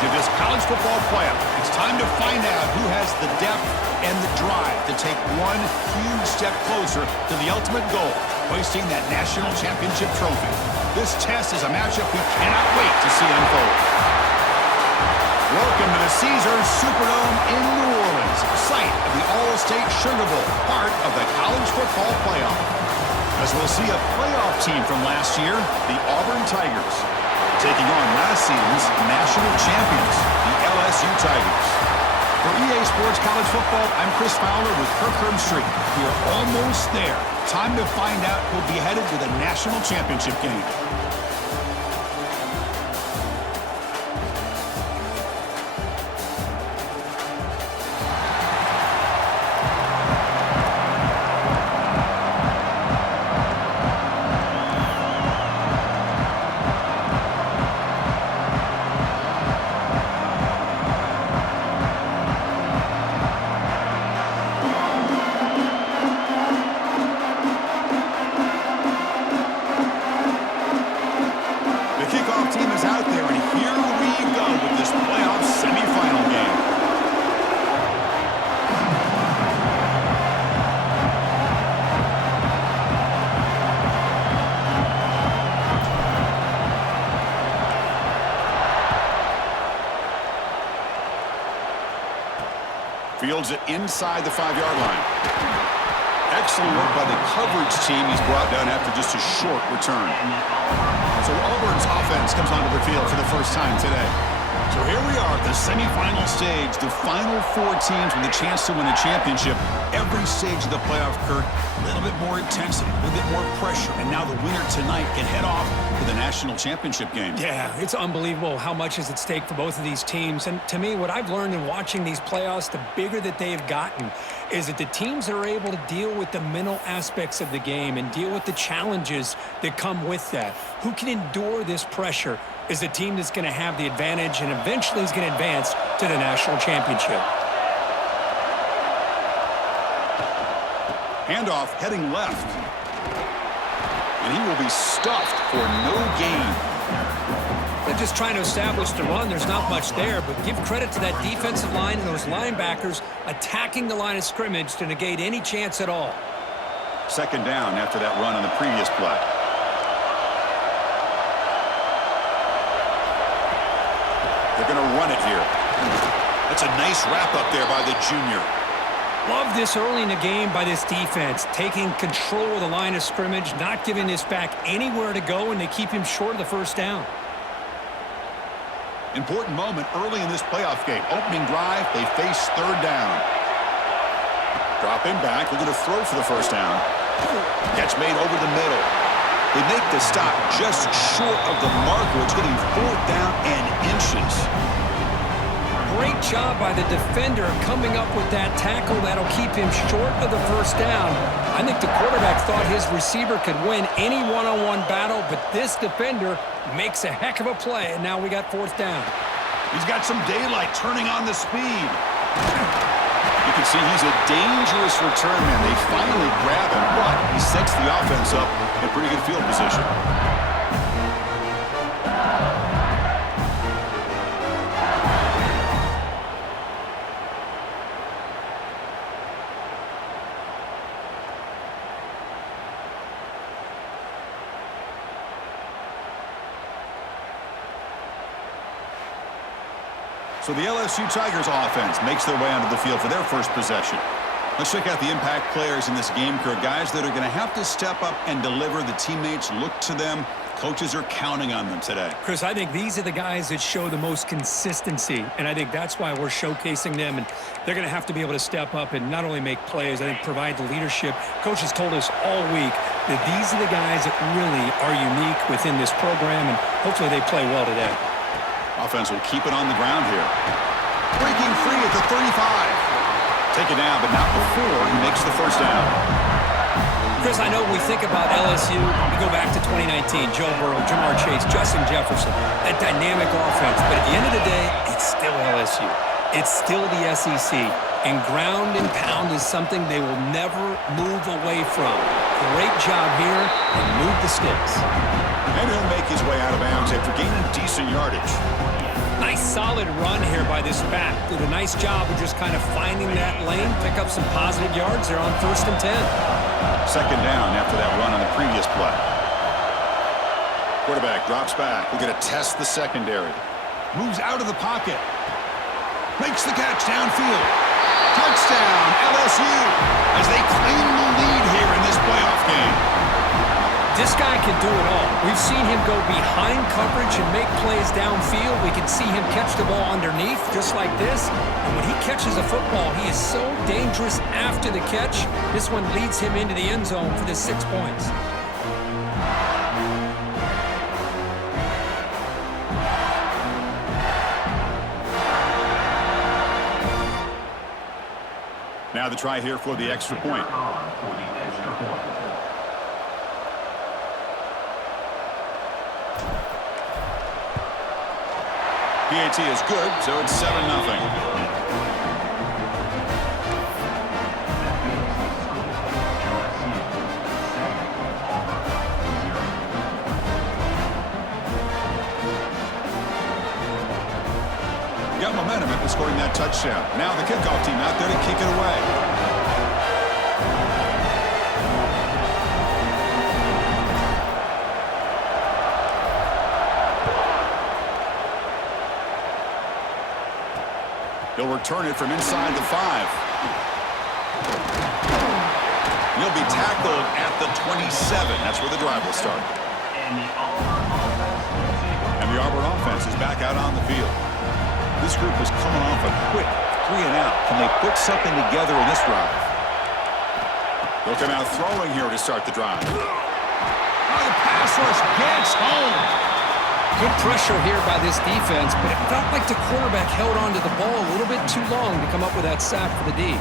to this college football playoff. It's time to find out who has the depth and the drive to take one huge step closer to the ultimate goal, hoisting that national championship trophy. This test is a matchup we cannot wait to see unfold. Welcome to the Caesars Superdome in New Orleans, site of the All-State Sugar Bowl, part of the college football playoff. As we'll see a playoff team from last year, the Auburn Tigers, taking on last season's national champions, the LSU Tigers. For EA Sports College Football, I'm Chris Fowler with Kirk Herbstreit. We are almost there. Time to find out who'll be headed to the national championship game. Fields it inside the 5-yard line. Excellent work by the coverage team. He's brought down after just a short return. So Auburn's offense comes onto the field for the first time today. So here we are at the semifinal stage, the final 4 teams with a chance to win a championship. Every stage of the playoff, Kirk, a little bit more intensity, a little bit more pressure, and now the winner tonight can head off to the national championship game. Yeah, it's unbelievable how much is at stake for both of these teams. And to me, what I've learned in watching these playoffs, the bigger that they've gotten, is that the teams that are able to deal with the mental aspects of the game and deal with the challenges that come with that, who can endure this pressure, is the team that's going to have the advantage and eventually is going to advance to the national championship. Handoff heading left. And he will be stuffed for no gain. They're just trying to establish the run. There's not much there, but give credit to that defensive line and those linebackers attacking the line of scrimmage to negate any chance at all. Second down after that run on the previous play. They're going to run it here. That's a nice wrap up there by the junior. Love this early in the game by this defense, taking control of the line of scrimmage, not giving this back anywhere to go, and they keep him short of the first down. Important moment early in this playoff game. Opening drive, they face third down. Drop him back, looking to throw for the first down. Catch made over the middle. They make the stop just short of the marker. It's getting 4th down and inches. Great job by the defender coming up with that tackle that'll keep him short of the first down. I think the quarterback thought his receiver could win any one-on-one battle, but this defender makes a heck of a play, and now we got 4th down. He's got some daylight turning on the speed. You can see he's a dangerous return man. They finally grab him, but he sets the offense up in pretty good field position. So the LSU Tigers offense makes their way onto the field for their first possession. Let's check out the impact players in this game, Kirk. Guys that are going to have to step up and deliver. The teammates look to them. Coaches are counting on them today. Chris, I think these are the guys that show the most consistency, and I think that's why we're showcasing them, and they're going to have to be able to step up and not only make plays, I think provide the leadership. Coach has told us all week that these are the guys that really are unique within this program, and hopefully they play well today. Offense will keep it on the ground here. Breaking free at the 35. Take it down, but not before he makes the first down. Chris, I know when we think about LSU, we go back to 2019, Joe Burrow, Jamar Chase, Justin Jefferson, that dynamic offense. But at the end of the day, it's still LSU. It's still the SEC. And ground and pound is something they will never move away from. Great job here, and move the sticks. And he'll make his way out of bounds after gaining decent yardage. Nice solid run here by this back. Did a nice job of just kind of finding that lane, pick up some positive yards there on 1st and 10. Second down after that run on the previous play. Quarterback drops back. We're going to test the secondary. Moves out of the pocket. Makes the catch downfield. Touchdown, LSU, as they claim the lead here in this playoff game. This guy can do it all. We've seen him go behind coverage and make plays downfield. We can see him catch the ball underneath, just like this. And when he catches a football, he is so dangerous after the catch. This one leads him into the end zone for the 6 points. Now the try here for the extra point. PAT is good, so it's 7-0. Got momentum after scoring that touchdown. Now the kickoff team out there to kick it away. He'll return it from inside the 5. He'll be tackled at the 27. That's where the drive will start. And the Auburn offense is back out on the field. This group is coming off a quick 3-and-out. Can they put something together in this drive? They'll come out throwing here to start the drive. Oh, the pass rush gets home. Good pressure here by this defense, but it felt like the quarterback held on to the ball a little bit too long to come up with that sack for the D.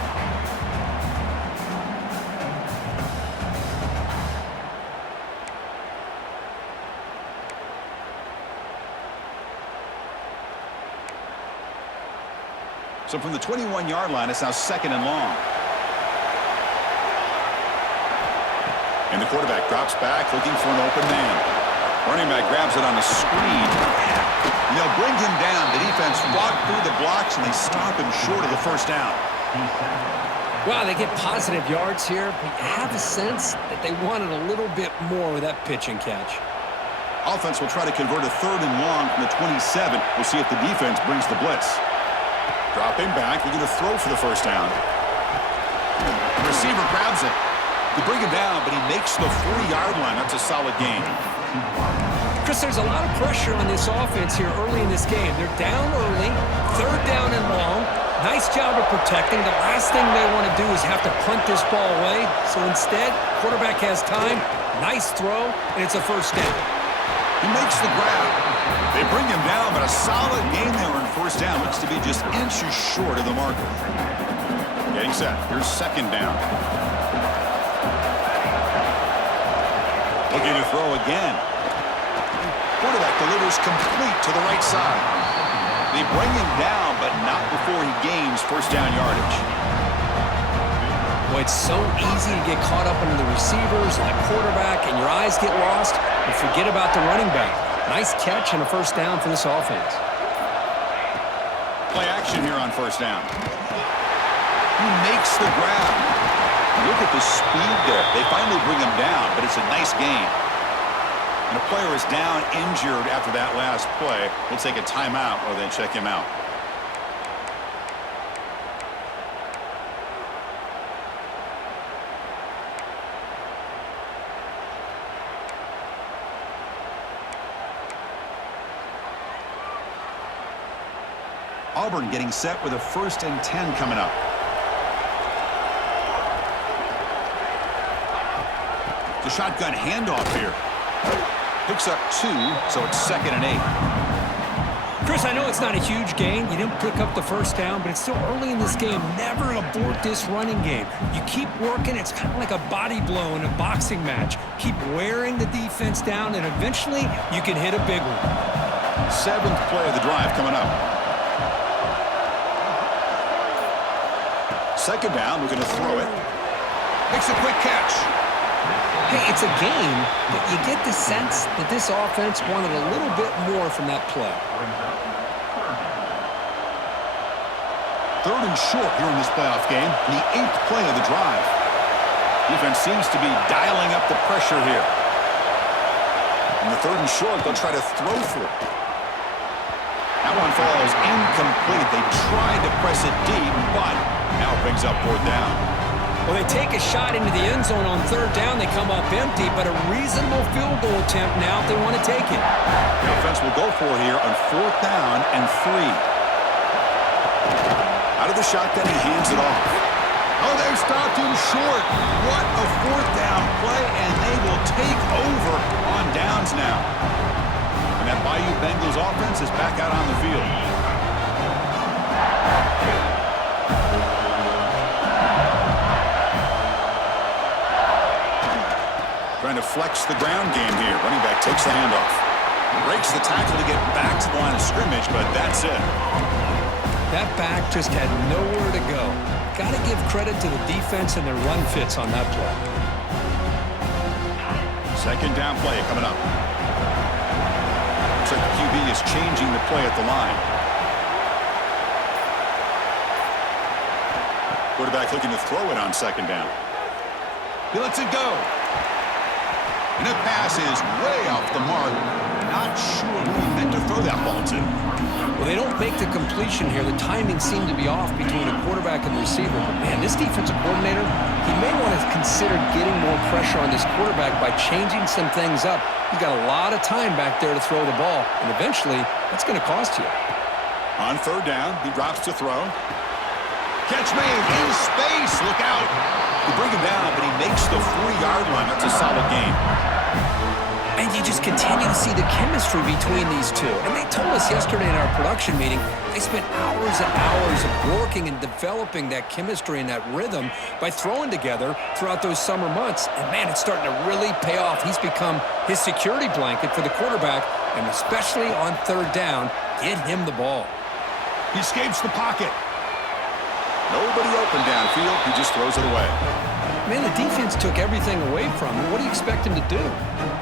So from the 21-yard line, it's now 2nd and long. And the quarterback drops back, looking for an open man. Running back grabs it on a screen. And they'll bring him down. The defense walked through the blocks, and they stop him short of the first down. Wow, they get positive yards here, but you have a sense that they wanted a little bit more with that pitch and catch. Offense will try to convert a 3rd and long from the 27. We'll see if the defense brings the blitz. Dropping back, they're going to throw for the first down. The receiver grabs it. They bring him down, but he makes the 4-yard line. That's a solid gain. Chris, there's a lot of pressure on this offense here early in this game. They're down early, 3rd down and long. Nice job of protecting. The last thing they want to do is have to punt this ball away. So instead, quarterback has time, nice throw, and it's a first down. He makes the grab. They bring him down, but a solid gain there in first down. Looks to be just inches short of the marker. Getting set. Here's 2nd down. Looking to throw again. Quarterback delivers complete to the right side. They bring him down, but not before he gains first down yardage. Boy, it's so easy to get caught up into the receivers and the quarterback, and your eyes get lost, and forget about the running back. Nice catch and a first down for this offense. Play action here on first down. He makes the grab. Look at the speed there. They finally bring him down, but it's a nice gain. And a player is down injured after that last play. We'll take a timeout or then check him out. Auburn getting set with a 1st and 10 coming up. The shotgun handoff here. Picks up 2, so it's 2nd and 8. Chris, I know it's not a huge gain. You didn't pick up the first down, but it's still early in this game. Never abort this running game. You keep working. It's kind of like a body blow in a boxing match. Keep wearing the defense down, and eventually you can hit a big one. 7th play of the drive coming up. 2nd down, we're going to throw it. Makes a quick catch. Hey, it's a game, but you get the sense that this offense wanted a little bit more from that play. 3rd and short here in this playoff game, the 8th play of the drive. Defense seems to be dialing up the pressure here. In the 3rd and short, they'll try to throw for it. That one falls incomplete. They tried to press it deep, but now it brings up 4th down. Well, they take a shot into the end zone on 3rd down. They come up empty, but a reasonable field goal attempt now if they want to take it. The offense will go for it here on 4th down and 3. Out of the shotgun, he hands it off. Oh, they stopped him short. What a 4th down play, and they will take over on downs now. And that Bayou Bengals offense is back out on the field. Trying to flex the ground game here. Running back takes the handoff. Breaks the tackle to get back to the line of scrimmage, but that's it. That back just had nowhere to go. Got to give credit to the defense and their run fits on that play. 2nd down play coming up. Looks like the QB is changing the play at the line. Quarterback looking to throw it on 2nd down. He lets it go. And the pass is way off the mark. Not sure who he meant to throw that ball to. Well, they don't make the completion here. The timing seemed to be off between a quarterback and receiver. But, man, this defensive coordinator, he may want to consider getting more pressure on this quarterback by changing some things up. He's got a lot of time back there to throw the ball, and eventually that's going to cost you. On 3rd down, he drops to throw. Catch made in space. Look out. They bring him down, but he makes the 40-yard line. That's a solid gain. And you just continue to see the chemistry between these two. And they told us yesterday in our production meeting, they spent hours and hours of working and developing that chemistry and that rhythm by throwing together throughout those summer months. And, man, it's starting to really pay off. He's become his security blanket for the quarterback, and especially on 3rd down, get him the ball. He escapes the pocket. Nobody open downfield. He just throws it away. Man, the defense took everything away from him. What do you expect him to do?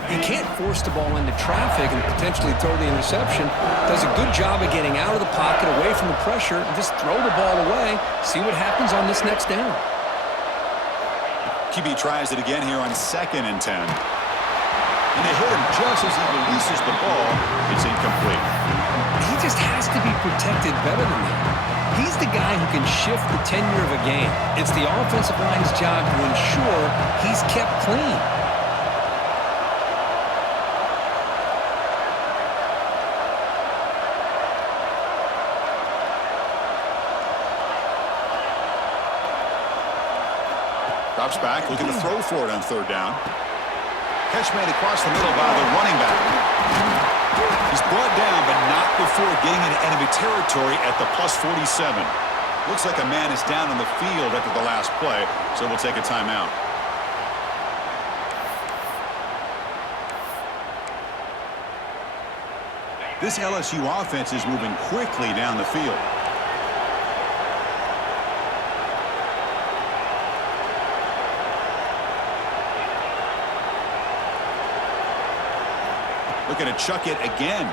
He can't force the ball into traffic and potentially throw the interception. Does a good job of getting out of the pocket, away from the pressure, and just throw the ball away. See what happens on this next down. QB tries it again here on 2nd and 10. And they hit him just as he releases the ball. It's incomplete. He just has to be protected better than that. He's the guy who can shift the tenure of a game. It's the offensive line's job to ensure he's kept clean. Drops back, looking to throw for it on 3rd down. Catch made across the middle by the running back. He's brought down, but not before getting into enemy territory at the +47. Looks like a man is down on the field after the last play, so we'll take a timeout. This LSU offense is moving quickly down the field. Looking to chuck it again.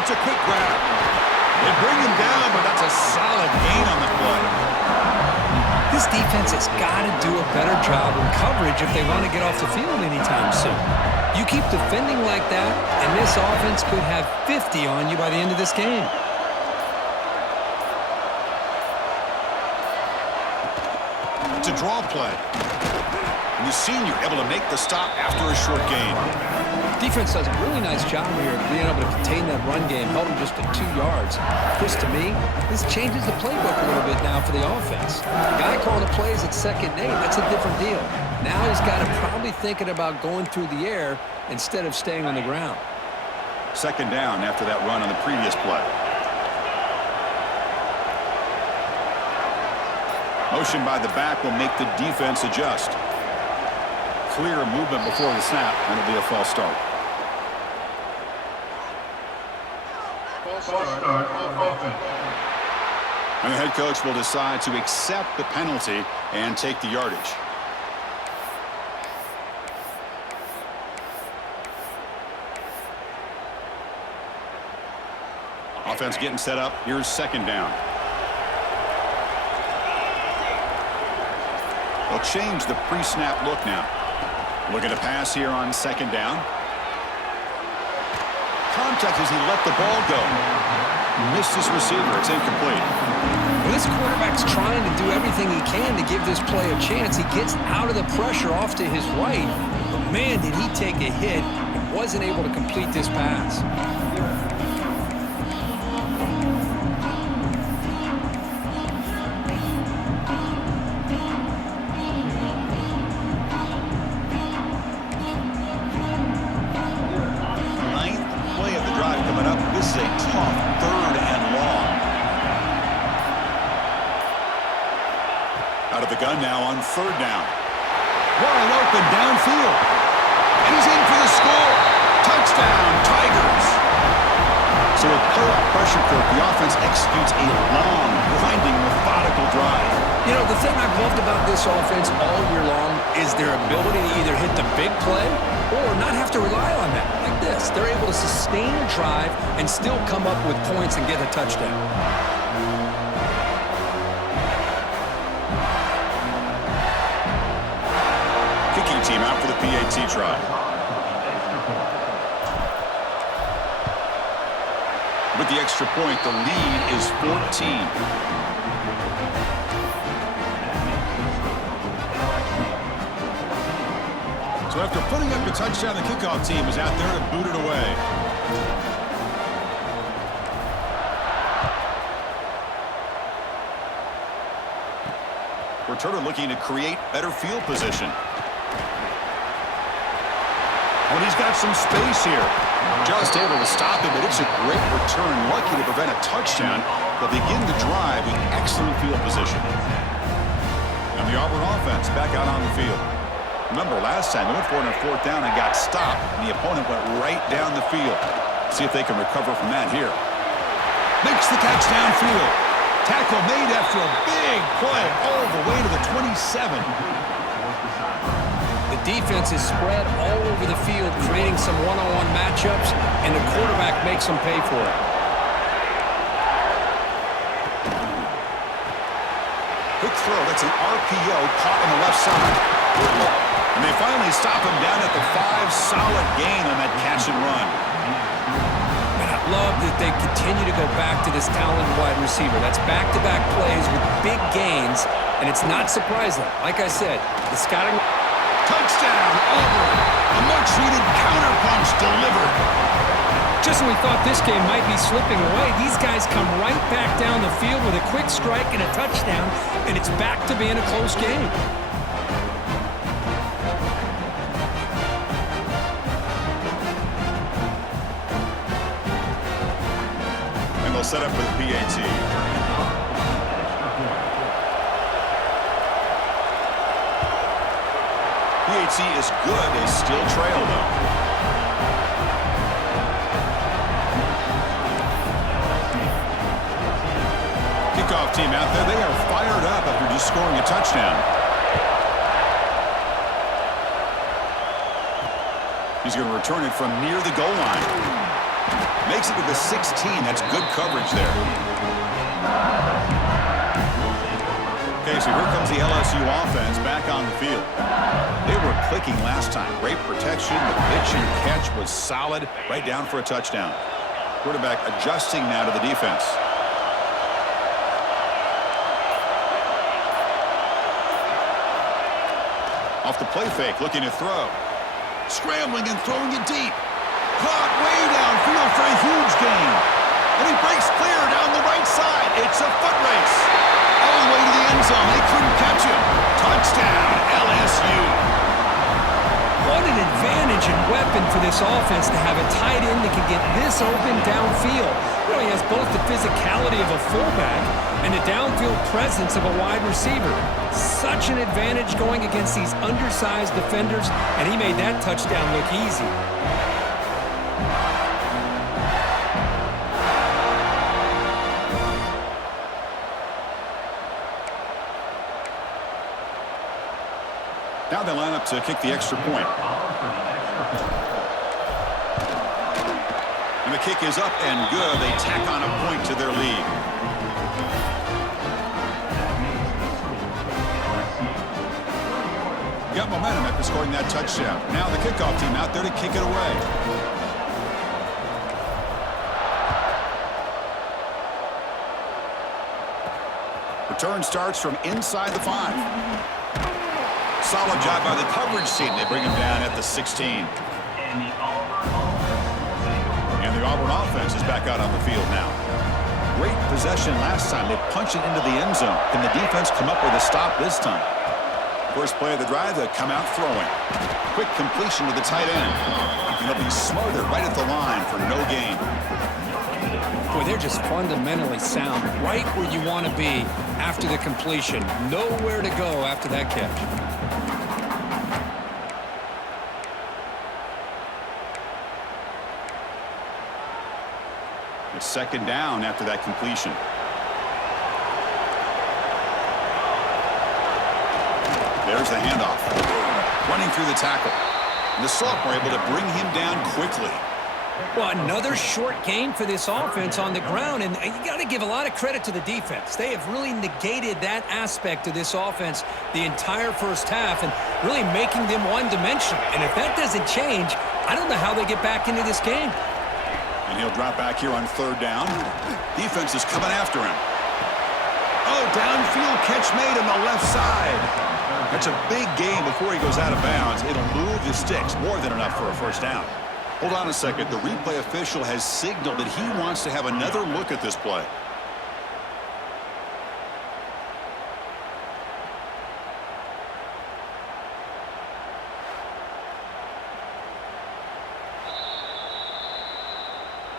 It's a quick grab. They bring him down, but that's a solid gain on the play. This defense has got to do a better job in coverage if they want to get off the field anytime soon. You keep defending like that, and this offense could have 50 on you by the end of this game. It's a draw play. And the senior able to make the stop after a short gain. Defense does a really nice job here of being able to contain that run game, held him just at 2 yards. Chris, to me, this changes the playbook a little bit now for the offense. The guy calling the plays at 2nd and 8, that's a different deal. Now he's got to probably thinking about going through the air instead of staying on the ground. 2nd down after that run on the previous play. Motion by the back will make the defense adjust. Clear movement before the snap, and it'll be a false start. And the head coach will decide to accept the penalty and take the yardage. Offense getting set up. Here's 2nd down. They'll change the pre-snap look now. Looking to pass here on second down. Contact as he let the ball go. Missed his receiver. It's incomplete. Well, this quarterback's trying to do everything he can to give this play a chance. He gets out of the pressure off to his right. But, man, did he take a hit and wasn't able to complete this pass. This is a tough third and long. Out of the gun now on third down. Wide open downfield. And he's in for the score. Touchdown, Tigers. So with playoff pressure, Kirk, the offense executes a long, grinding, methodical drive. You know, the thing I've loved about this offense all year long is their ability to either hit the big play or not have to rely on that. Like this, they're able to sustain a drive and still come up with points and get a touchdown. Kicking team out for the PAT try. With the extra point, the lead is 14. So after putting up the touchdown, the kickoff team is out there to boot it away. Returner looking to create better field position. Oh, and he's got some space here. Just able to stop him, but it's a great return. Lucky to prevent a touchdown. They'll begin the drive with excellent field position. And the Auburn offense back out on the field. Remember, last time they went for it on fourth down and got stopped, and the opponent went right down the field. See if they can recover from that here. Makes the catch downfield. Tackle made after a big play all the way to the 27. The defense is spread all over the field, creating some one-on-one matchups, and the quarterback makes them pay for it. Quick throw. That's an RPO caught on the left side. And they finally stop him down at the 5. Solid gain on that catch and run. And I love that they continue to go back to this talented wide receiver. That's back-to-back plays with big gains, and it's not surprising. Like I said, the scouting... Touchdown, Auburn. A much-needed counterpunch delivered. Just when we thought this game might be slipping away, these guys come right back down the field with a quick strike and a touchdown, and it's back to being a close game. Set up for the PAT. PAT is good. They still trail, though. Kickoff team out there. They are fired up after just scoring a touchdown. He's going to return it from near the goal line. Makes it to the 16. That's good coverage there. Okay, so here comes the LSU offense back on the field. They were clicking last time. Great protection. The pitch and catch was solid. Right down for a touchdown. Quarterback adjusting now to the defense. Off the play fake, looking to throw. Scrambling and throwing it deep. Caught way downfield for a huge gain. And he breaks clear down the right side. It's a foot race. All the way to the end zone. They couldn't catch him. Touchdown, LSU. What an advantage and weapon for this offense to have a tight end that can get this open downfield. Really has both the physicality of a fullback and the downfield presence of a wide receiver. Such an advantage going against these undersized defenders, and he made that touchdown look easy. Now they line up to kick the extra point. And the kick is up and good. They tack on a point to their lead. scoring that touchdown. Now the kickoff team out there to kick it away. Return starts from inside the 5. Solid job by the coverage team. They bring him down at the 16. And the Auburn offense is back out on the field now. Great possession last time. They punch it into the end zone. Can the defense come up with a stop this time? First play of the drive, they come out throwing. Quick completion to the tight end. And he'll be smothered right at the line for no gain. Boy, they're just fundamentally sound. Right where you want to be after the completion. Nowhere to go after that catch. It's second down after that completion. There's the handoff. Running through the tackle. And the sophomore able to bring him down quickly. Well, another short gain for this offense on the ground, and you got to give a lot of credit to the defense. They have really negated that aspect of this offense the entire first half and really making them one-dimensional. And if that doesn't change, I don't know how they get back into this game. And he'll drop back here on third down. Defense is coming after him. Oh, downfield catch made on the left side. That's a big gain before he goes out of bounds. It'll move the sticks, more than enough for a first down. Hold on a second. The replay official has signaled that he wants to have another look at this play.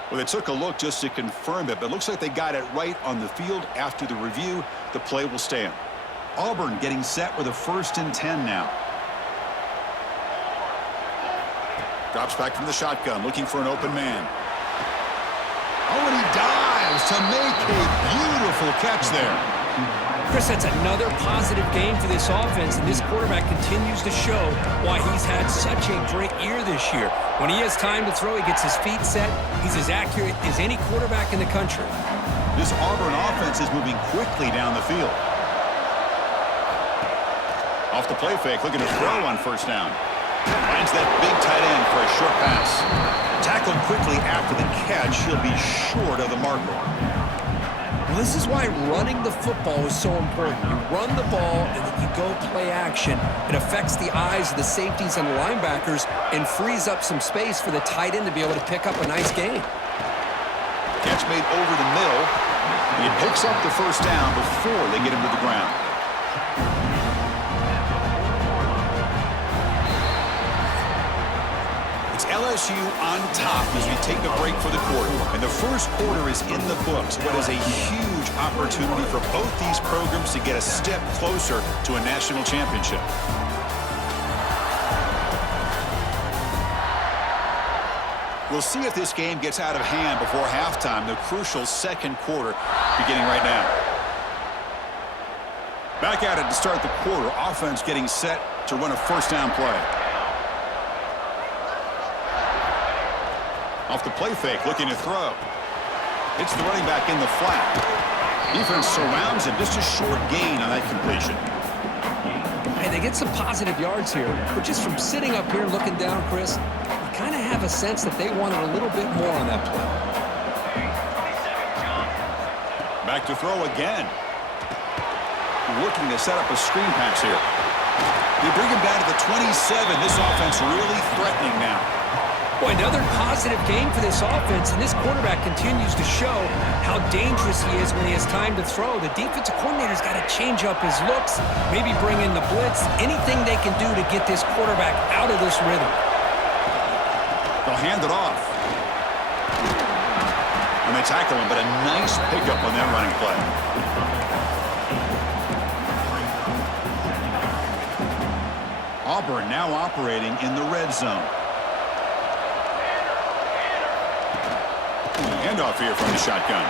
Well, they took a look just to confirm it, but it looks like they got it right on the field. After the review, the play will stand. Auburn getting set with a 1st and 10 now. Drops back from the shotgun, looking for an open man. Oh, and he dives to make a beautiful catch there. Chris, that's another positive game for this offense, and this quarterback continues to show why he's had such a great year this year. When he has time to throw, he gets his feet set. He's as accurate as any quarterback in the country. This Auburn offense is moving quickly down the field. Off the play fake, looking to throw on first down. Finds that big tight end for a short pass. Tackled quickly after the catch. He'll be short of the marker. Well, this is why running the football is so important. You run the ball and then you go play action. It affects the eyes of the safeties and the linebackers and frees up some space for the tight end to be able to pick up a nice gain. Catch made over the middle. And he picks up the first down before they get him to the ground. LSU on top as we take a break for the quarter. And the first quarter is in the books. What is a huge opportunity for both these programs to get a step closer to a national championship. We'll see if this game gets out of hand before halftime, the crucial second quarter beginning right now. Back at it to start the quarter. Offense getting set to run a first down play. Off the play fake, looking to throw. It's the running back in the flat. Defense surrounds him. Just a short gain on that completion. Hey, they get some positive yards here, but just from sitting up here looking down, Chris, you kind of have a sense that they wanted a little bit more on that play. Back to throw again. Looking to set up a screen pass here. They bring him down to the 27. This offense really threatening now. Boy, another positive game for this offense, and this quarterback continues to show how dangerous he is when he has time to throw. The defensive coordinator's got to change up his looks, maybe bring in the blitz, anything they can do to get this quarterback out of this rhythm. They'll hand it off. And they tackle him, but a nice pickup on that running play. Auburn now operating in the red zone. Handoff here from the shotgun.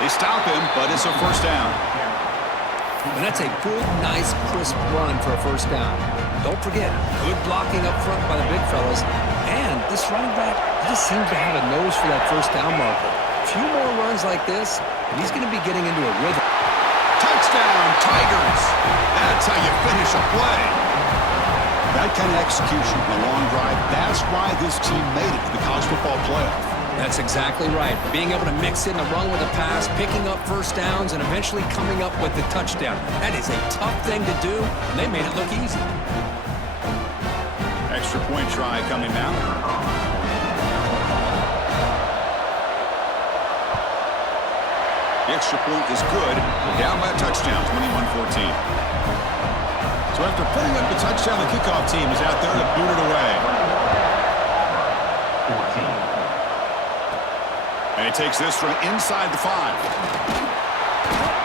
They stop him, but it's a first down. And that's a good, nice, crisp run for a first down. Don't forget, good blocking up front by the big fellas. And this running back just seems to have a nose for that first down marker. A few more runs like this, and he's going to be getting into a rhythm. Tight Touchdown, Tigers. That's how you finish a play. That kind of execution in a long drive, that's why this team made it to the college football playoff. That's exactly right. Being able to mix in the run with a pass, picking up first downs, and eventually coming up with the touchdown. That is a tough thing to do, and they made it look easy. Extra point try coming now. The extra point is good. Down by a touchdown, 21-14. So after putting up the touchdown, the kickoff team is out there to boot it away. And he takes this from inside the 5.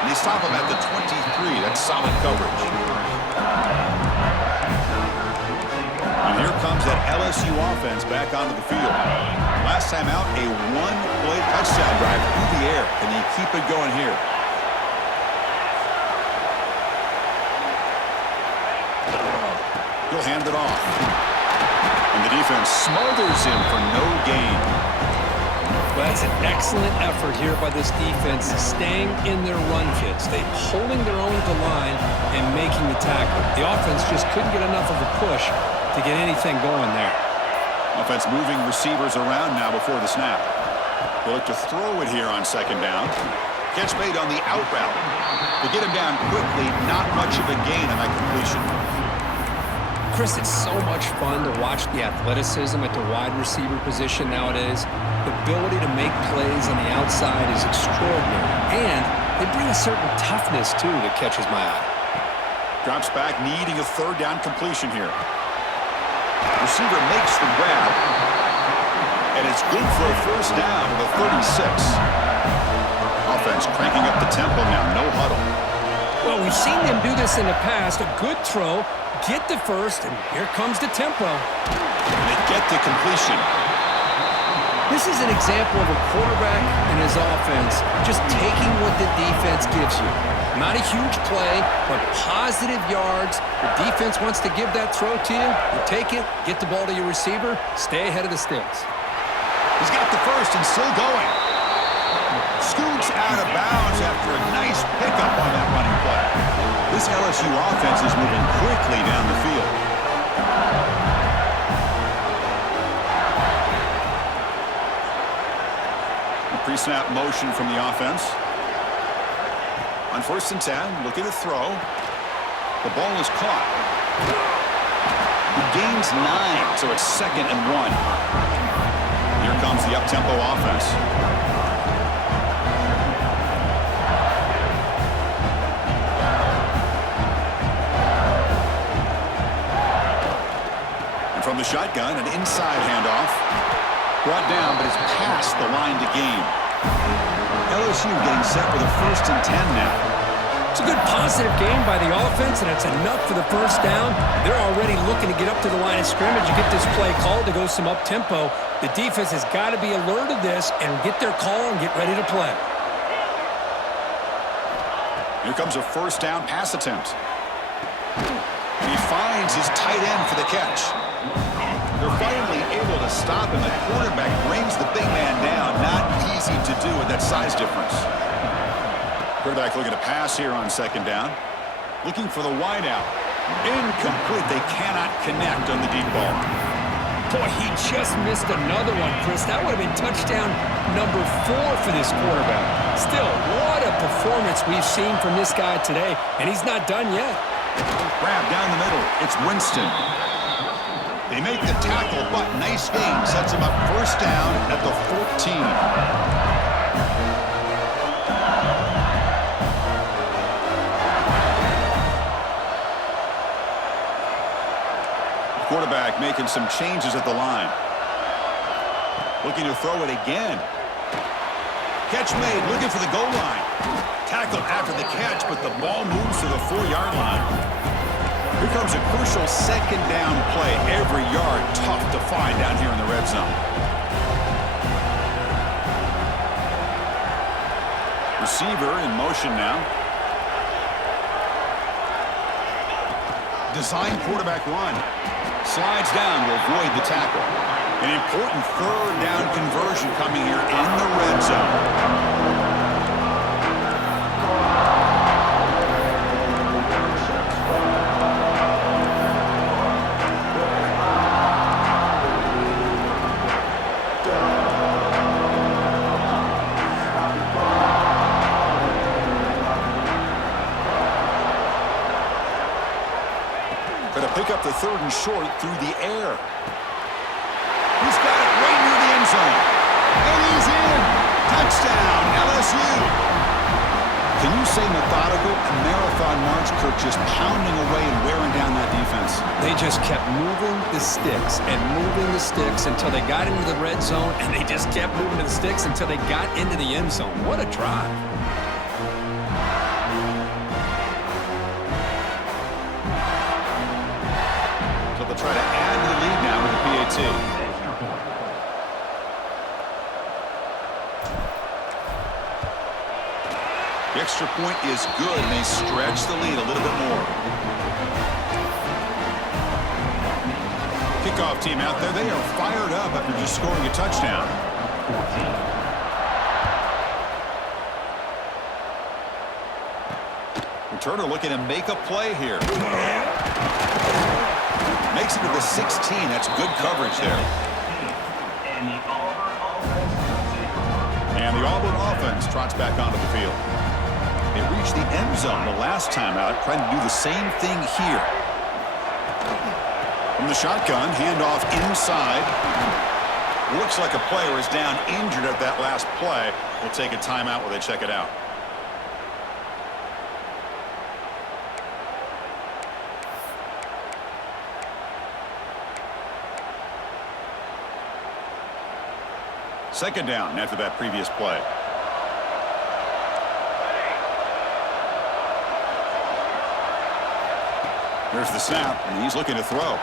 And they stop him at the 23. That's solid coverage. And here comes that LSU offense back onto the field. Last time out, a one-play touchdown drive through the air. Can he keep it going here? He'll hand it off. And the defense smothers him for no gain. Well, that's an excellent effort here by this defense, staying in their run fits. They holding their own at the line and making the tackle. The offense just couldn't get enough of a push to get anything going there. Offense moving receivers around now before the snap. They'll look to throw it here on second down. Catch made on the out route. To get him down quickly, not much of a gain on that completion. Chris, it's so much fun to watch the athleticism at the wide receiver position nowadays. The ability to make plays on the outside is extraordinary. And they bring a certain toughness, too, that catches my eye. Drops back, needing a third down completion here. Receiver makes the grab. And it's good for a first down to the 36. Offense cranking up the tempo now, no huddle. Well, we've seen them do this in the past. A good throw, get the first, and here comes the tempo. And they get the completion. This is an example of a quarterback and his offense just taking what the defense gives you. Not a huge play, but positive yards. The defense wants to give that throw to you. You take it, get the ball to your receiver, stay ahead of the sticks. He's got the first and still going. Scoots out of bounds after a nice pickup on that running play. This LSU offense is moving quickly down the field. A pre-snap motion from the offense. On 1st and 10, looking to throw. The ball is caught. He gains 9, so it's 2nd and 1. Here comes the up-tempo offense. And from the shotgun, an inside handoff. Brought down, but it's past the line to gain. LSU getting set with a 1st and 10 now. It's a good positive game by the offense, and it's enough for the first down. They're already looking to get up to the line of scrimmage and get this play called to go some up-tempo. The defense has got to be alert of this and get their call and get ready to play. Here comes a first down pass attempt. And he finds his tight end for the catch. They're finally able to stop him. The quarterback brings the big man down. Not easy to do with that size difference. Quarterback looking to pass here on 2nd down. Looking for the wideout. Incomplete. They cannot connect on the deep ball. Boy, he just missed another one, Chris. That would have been touchdown number 4 for this quarterback. Still, what a performance we've seen from this guy today, and he's not done yet. Grab down the middle. It's Weston. They make the tackle, but nice game. Sets him up 1st down at the 14. Quarterback making some changes at the line. Looking to throw it again. Catch made, looking for the goal line. Tackled after the catch, but the ball moves to the 4-yard line. Here comes a crucial 2nd down play. Every yard tough to find down here in the red zone. Receiver in motion now. Design quarterback run. Slides down to avoid the tackle. An important 3rd down conversion coming here in the red zone. 3rd and short through the air. He's got it right near the end zone. And he's in. Touchdown, LSU. Can you say methodical? A marathon march, Kirk, just pounding away and wearing down that defense. They just kept moving the sticks and moving the sticks until they got into the red zone, and they just kept moving the sticks until they got into the end zone. What a drive. So they'll try to add to the lead now with the PAT. The extra point is good, and they stretch the lead a little bit more. Kickoff team out there. They are fired up after just scoring a touchdown. Returner looking to make a play here. Makes it to the 16. That's good coverage there. And the Auburn offense trots back onto the field. They reached the end zone the last time out, trying to do the same thing here. From the shotgun, handoff inside. Looks like a player is down injured at that last play. We'll take a timeout while they check it out. Second down after that previous play. Here's the snap, and he's looking to throw.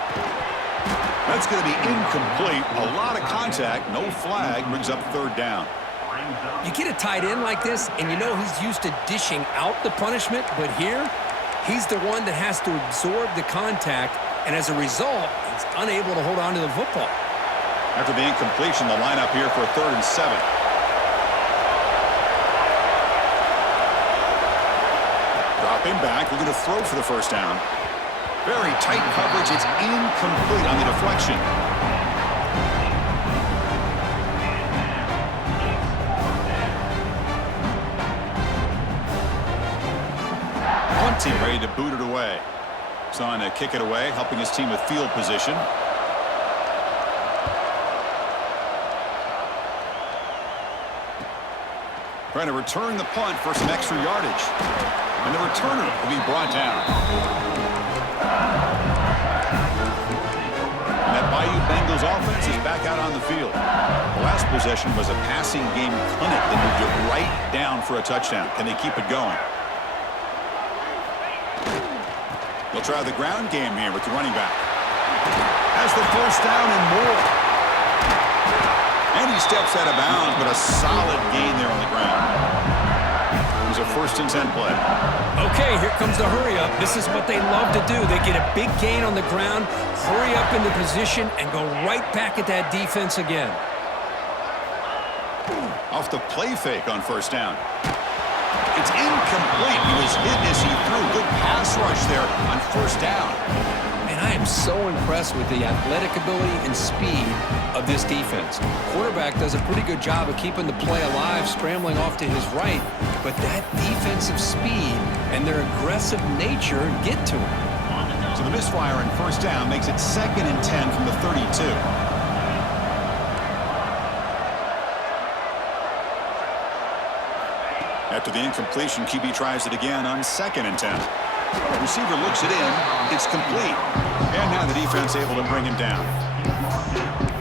That's going to be incomplete. A lot of contact, no flag, brings up 3rd down. You get a tight end like this, and you know he's used to dishing out the punishment, but here, he's the one that has to absorb the contact, and as a result, he's unable to hold on to the football. After the incompletion, the lineup here for a 3rd and 7. Dropping back, looking to throw for the 1st down. Very tight coverage. It's incomplete on the deflection. Punt team ready to boot it away. He's on to kick it away, helping his team with field position. Trying to return the punt for some extra yardage. And the returner will be brought down. And that Bayou Bengals offense is back out on the field. The last possession was a passing game clinic that moved it right down for a touchdown. Can they keep it going? They'll try the ground game here with the running back. Has the 1st down and more. And he steps out of bounds, but a solid gain there on the ground. It was a 1st and 10 play. Okay, here comes the hurry up. This is what they love to do. They get a big gain on the ground, hurry up into position, and go right back at that defense again. Off the play fake on 1st down. It's incomplete. He was hit as he threw. Good pass rush there on 1st down. And I am so impressed with the athletic ability and speed of this defense. Quarterback does a pretty good job of keeping the play alive, scrambling off to his right, but that defensive speed and their aggressive nature get to him. So the misfire on 1st down makes it 2nd and 10 from the 32. After the incompletion, QB tries it again on 2nd and 10. The receiver looks it in. It's complete. And now the defense able to bring him down.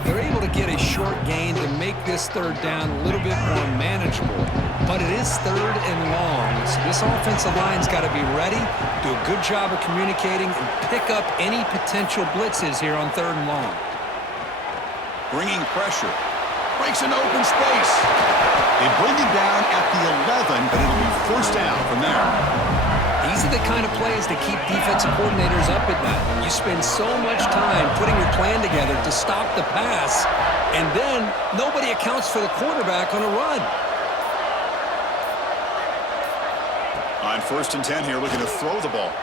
They're able to get a short gain to make this 3rd down a little bit more manageable. But it is 3rd and long. So this offensive line's got to be ready, do a good job of communicating, and pick up any potential blitzes here on 3rd and long. Bringing pressure. Breaks an open space. They bring him down at the 11, but it'll be 1st down from there. These are the kind of plays that keep defensive coordinators up at night. You spend so much time putting your plan together to stop the pass, and then nobody accounts for the quarterback on a run. On 1st and 10 here, looking to throw the ball.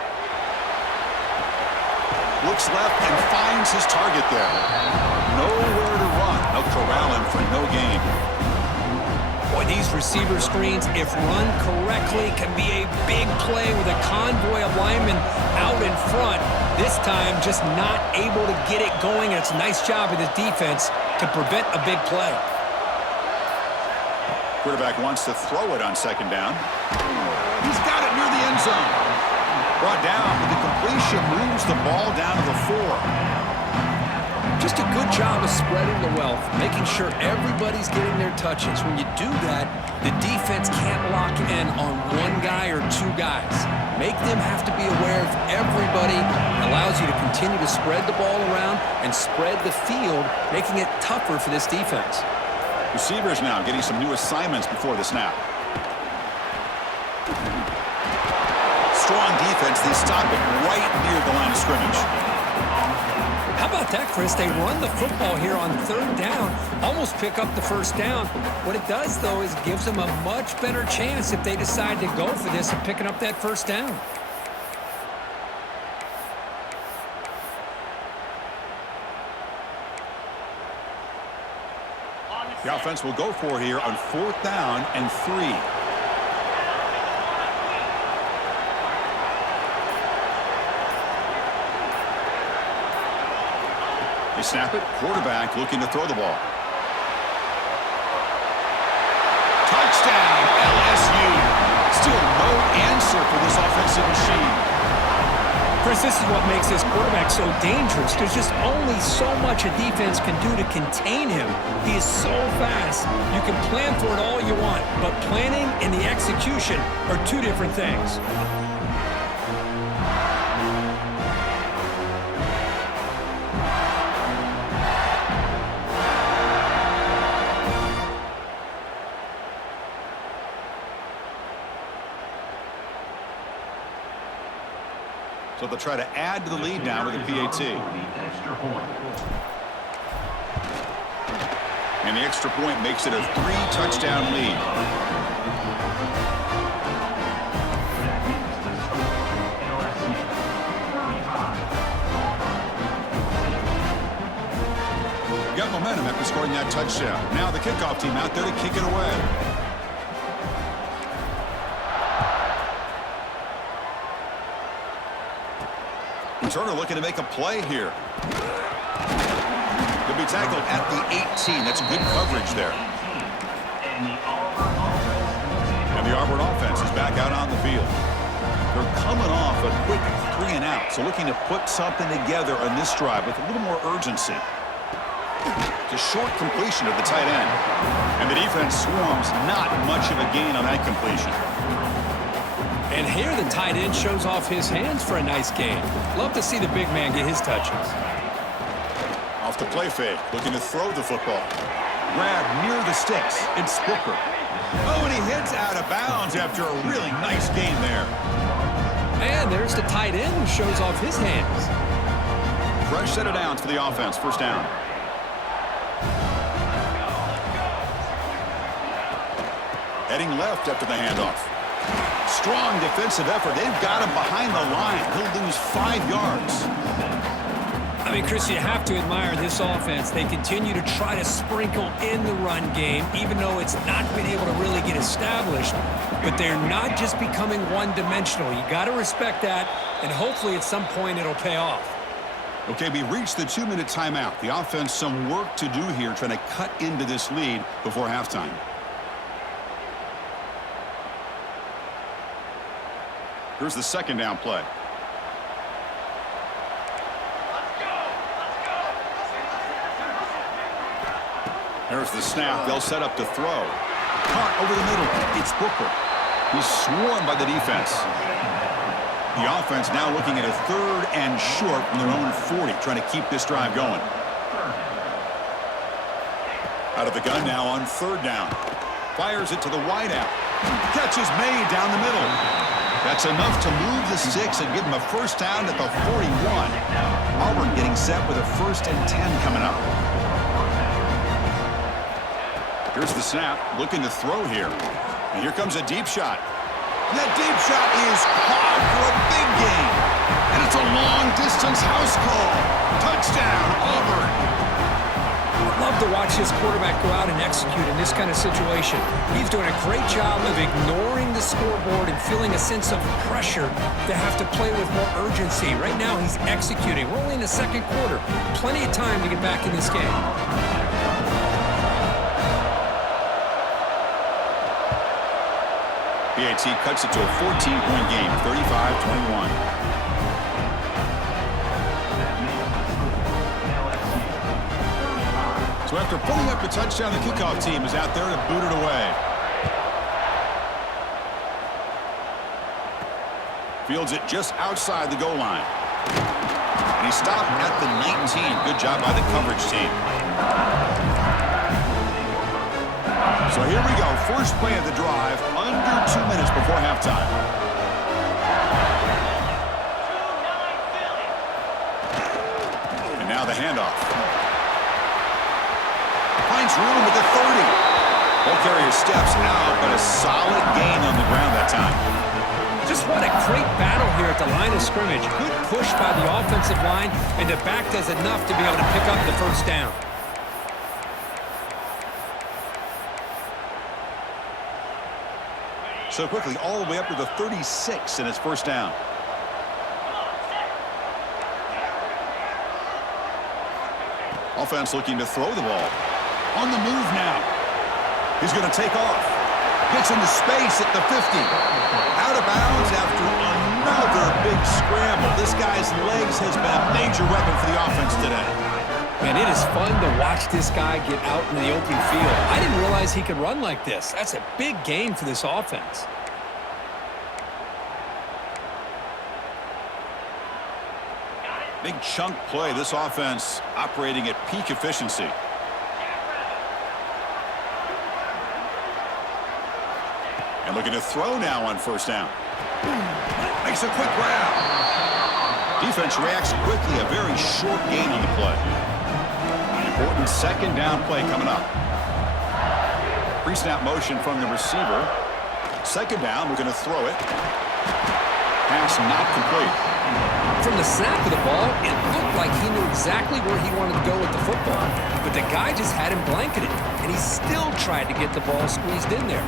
Looks left and finds his target there. Nowhere to run. No corral him for no gain. Boy, these receiver screens, if run correctly, can be a big play with a convoy of linemen out in front. This time, just not able to get it going. It's a nice job of the defense to prevent a big play. Quarterback wants to throw it on second down. He's got it near the end zone. Brought down, but the completion moves the ball down to the 4. Just a good job of spreading the wealth, making sure everybody's getting their touches. When you do that, the defense can't lock in on one guy or two guys. Make them have to be aware of everybody. It allows you to continue to spread the ball around and spread the field, making it tougher for this defense. Receivers now getting some new assignments before the snap. Strong defense. They stop it right near the line of scrimmage. How about that, Chris? They run the football here on third down, almost pick up the first down. What it does, though, is gives them a much better chance if they decide to go for this and picking up that first down. The offense will go for here on 4th down and 3. They snap it. Quarterback looking to throw the ball. Touchdown, LSU. Still no answer for this offensive machine. Chris, this is what makes this quarterback so dangerous. There's just only so much a defense can do to contain him. He is so fast. You can plan for it all you want, but planning and the execution are two different things. So they'll try to add to the lead now with a PAT. And the extra point makes it a 3-touchdown lead. Got momentum after scoring that touchdown. Now the kickoff team out there to kick it away. Turner looking to make a play here. He'll be tackled at the 18. That's good coverage there. And the Auburn offense is back out on the field. They're coming off a quick 3-and-out, so looking to put something together on this drive with a little more urgency. It's a short completion of the tight end. And the defense swarms, not much of a gain on that completion. And here the tight end shows off his hands for a nice gain. Love to see the big man get his touches. Off the play fake, looking to throw the football. Grab near the sticks. It's Booker. Oh, and he hits out of bounds after a really nice gain there. And there's the tight end who shows off his hands. Fresh set of downs for the offense. First down. Heading left after the handoff. Strong defensive effort. They've got him behind the line. He'll lose 5 yards. I mean, Chris, you have to admire this offense. They continue to try to sprinkle in the run game, even though it's not been able to really get established. But they're not just becoming one-dimensional. You got to respect that, and hopefully at some point it'll pay off. Okay, we reached the 2-minute timeout. The offense some work to do here, trying to cut into this lead before halftime. Here's the second down play. There's the snap. They'll set up to throw. Caught over the middle. It's Booker. He's swarmed by the defense. The offense now looking at a 3rd and short from their own 40, trying to keep this drive going. Out of the gun now on 3rd down. Fires it to the wideout. Catch is made down the middle. That's enough to move the sticks and give them a first down at the 41. Auburn getting set with a 1st and 10 coming up. Here's the snap, looking to throw here. And here comes a deep shot. And that deep shot is caught for a big gain. And it's a long-distance house call. Touchdown, Auburn. love to watch this quarterback go out and execute in this kind of situation. He's doing a great job of ignoring the scoreboard and feeling a sense of pressure to have to play with more urgency. Right now, he's executing. We're only in the second quarter. Plenty of time to get back in this game. PAT cuts it to a 14-point game, 35-21. So after pulling up the touchdown, the kickoff team is out there to boot it away. Fields it just outside the goal line. And he stopped at the 19. Good job by the coverage team. So here we go. First play of the drive, under 2 minutes before halftime. And now the handoff. Finds room at the 30. Ball carrier steps out, but a solid gain on the ground that time. Just what a great battle here at the line of scrimmage. Good push by the offensive line, and the back does enough to be able to pick up the first down. So quickly, all the way up to the 36, and it's first down. Offense looking to throw the ball. On the move now. He's going to take off. Gets into space at the 50. Out of bounds after another big scramble. This guy's legs has been a major weapon for the offense today. Man, it is fun to watch this guy get out in the open field. I didn't realize he could run like this. That's a big gain for this offense. Big chunk play. This offense operating at peak efficiency. And looking to throw now on first down. Makes a quick grab. Defense reacts quickly. A very short gain on the play. Important second down play coming up. Pre-snap motion from the receiver. Second down, we're going to throw it. Pass not complete. From the snap of the ball, it looked like he knew exactly where he wanted to go with the football. But the guy just had him blanketed, and he still tried to get the ball squeezed in there.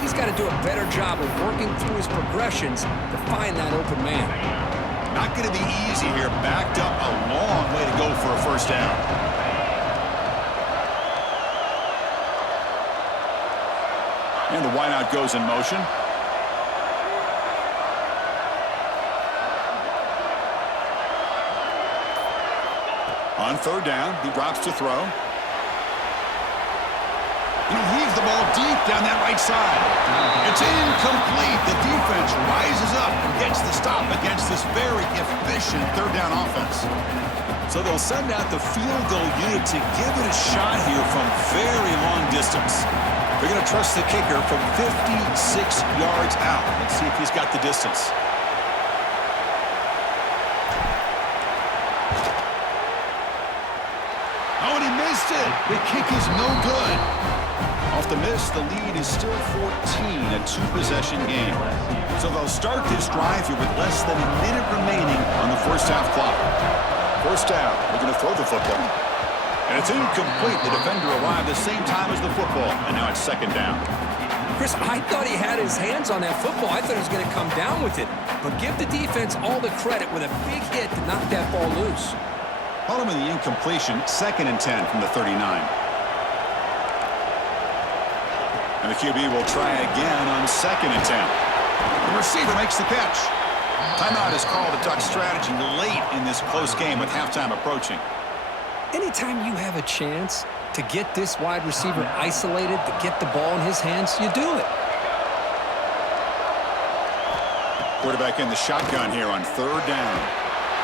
He's got to do a better job of working through his progressions to find that open man. Not going to be easy here. Backed up a long way to go for a first down. And the wideout goes in motion. On third down, he drops to throw. He'll heave the ball deep down that right side. It's incomplete. The defense rises up and gets the stop against this very efficient third down offense. So they'll send out the field goal unit to give it a shot here from very long distance. They're going to trust the kicker from 56 yards out. Let's see if he's got the distance. Oh, and he missed it. The kick is no good. Off the miss, the lead is still 14, a two-possession game. So they'll start this drive here with less than a minute remaining on the first half clock. First down, they're going to throw the football. And it's incomplete. The defender arrived the same time as the football, and now it's second down. Chris, I thought he had his hands on that football. I thought he was going to come down with it. But give the defense all the credit with a big hit to knock that ball loose. Following the incompletion, 2nd and 10 from the 39. And the QB will try again on 2nd and 10. The receiver makes the catch. Timeout is called to talk strategy late in this close game with halftime approaching. Anytime you have a chance to get this wide receiver isolated, to get the ball in his hands, you do it. Quarterback in the shotgun here on third down.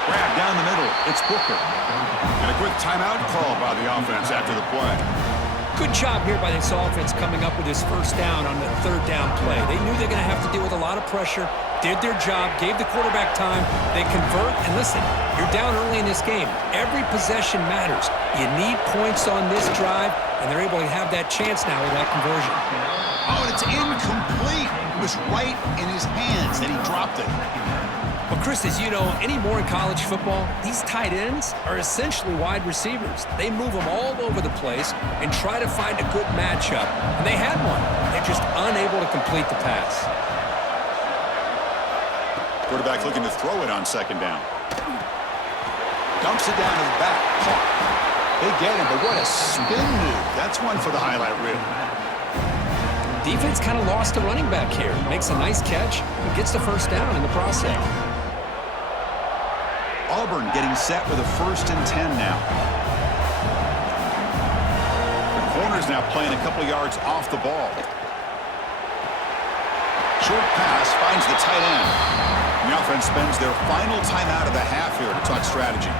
Grab down the middle. It's Booker. And a quick timeout call by the offense after the play. Good job here by this offense coming up with his first down on the third down play. They knew they're going to have to deal with a lot of pressure, did their job, gave the quarterback time. They convert, and listen, you're down early in this game. Every possession matters. You need points on this drive, and they're able to have that chance now with that conversion. Oh, and it's incomplete. It was right in his hands, and he dropped it. Well, Chris, as you know, anymore in college football, these tight ends are essentially wide receivers. They move them all over the place and try to find a good matchup. And they had one. They're just unable to complete the pass. Quarterback looking to throw it on second down. Dumps it down to the back. They get him, but what a spin move. That's one for the highlight reel. Defense kind of lost a running back here. Makes a nice catch and gets the first down in the process. Auburn getting set with a 1st and 10 now. The corner's now playing a couple yards off the ball. Short pass finds the tight end. And the offense spends their final timeout of the half here to talk strategy.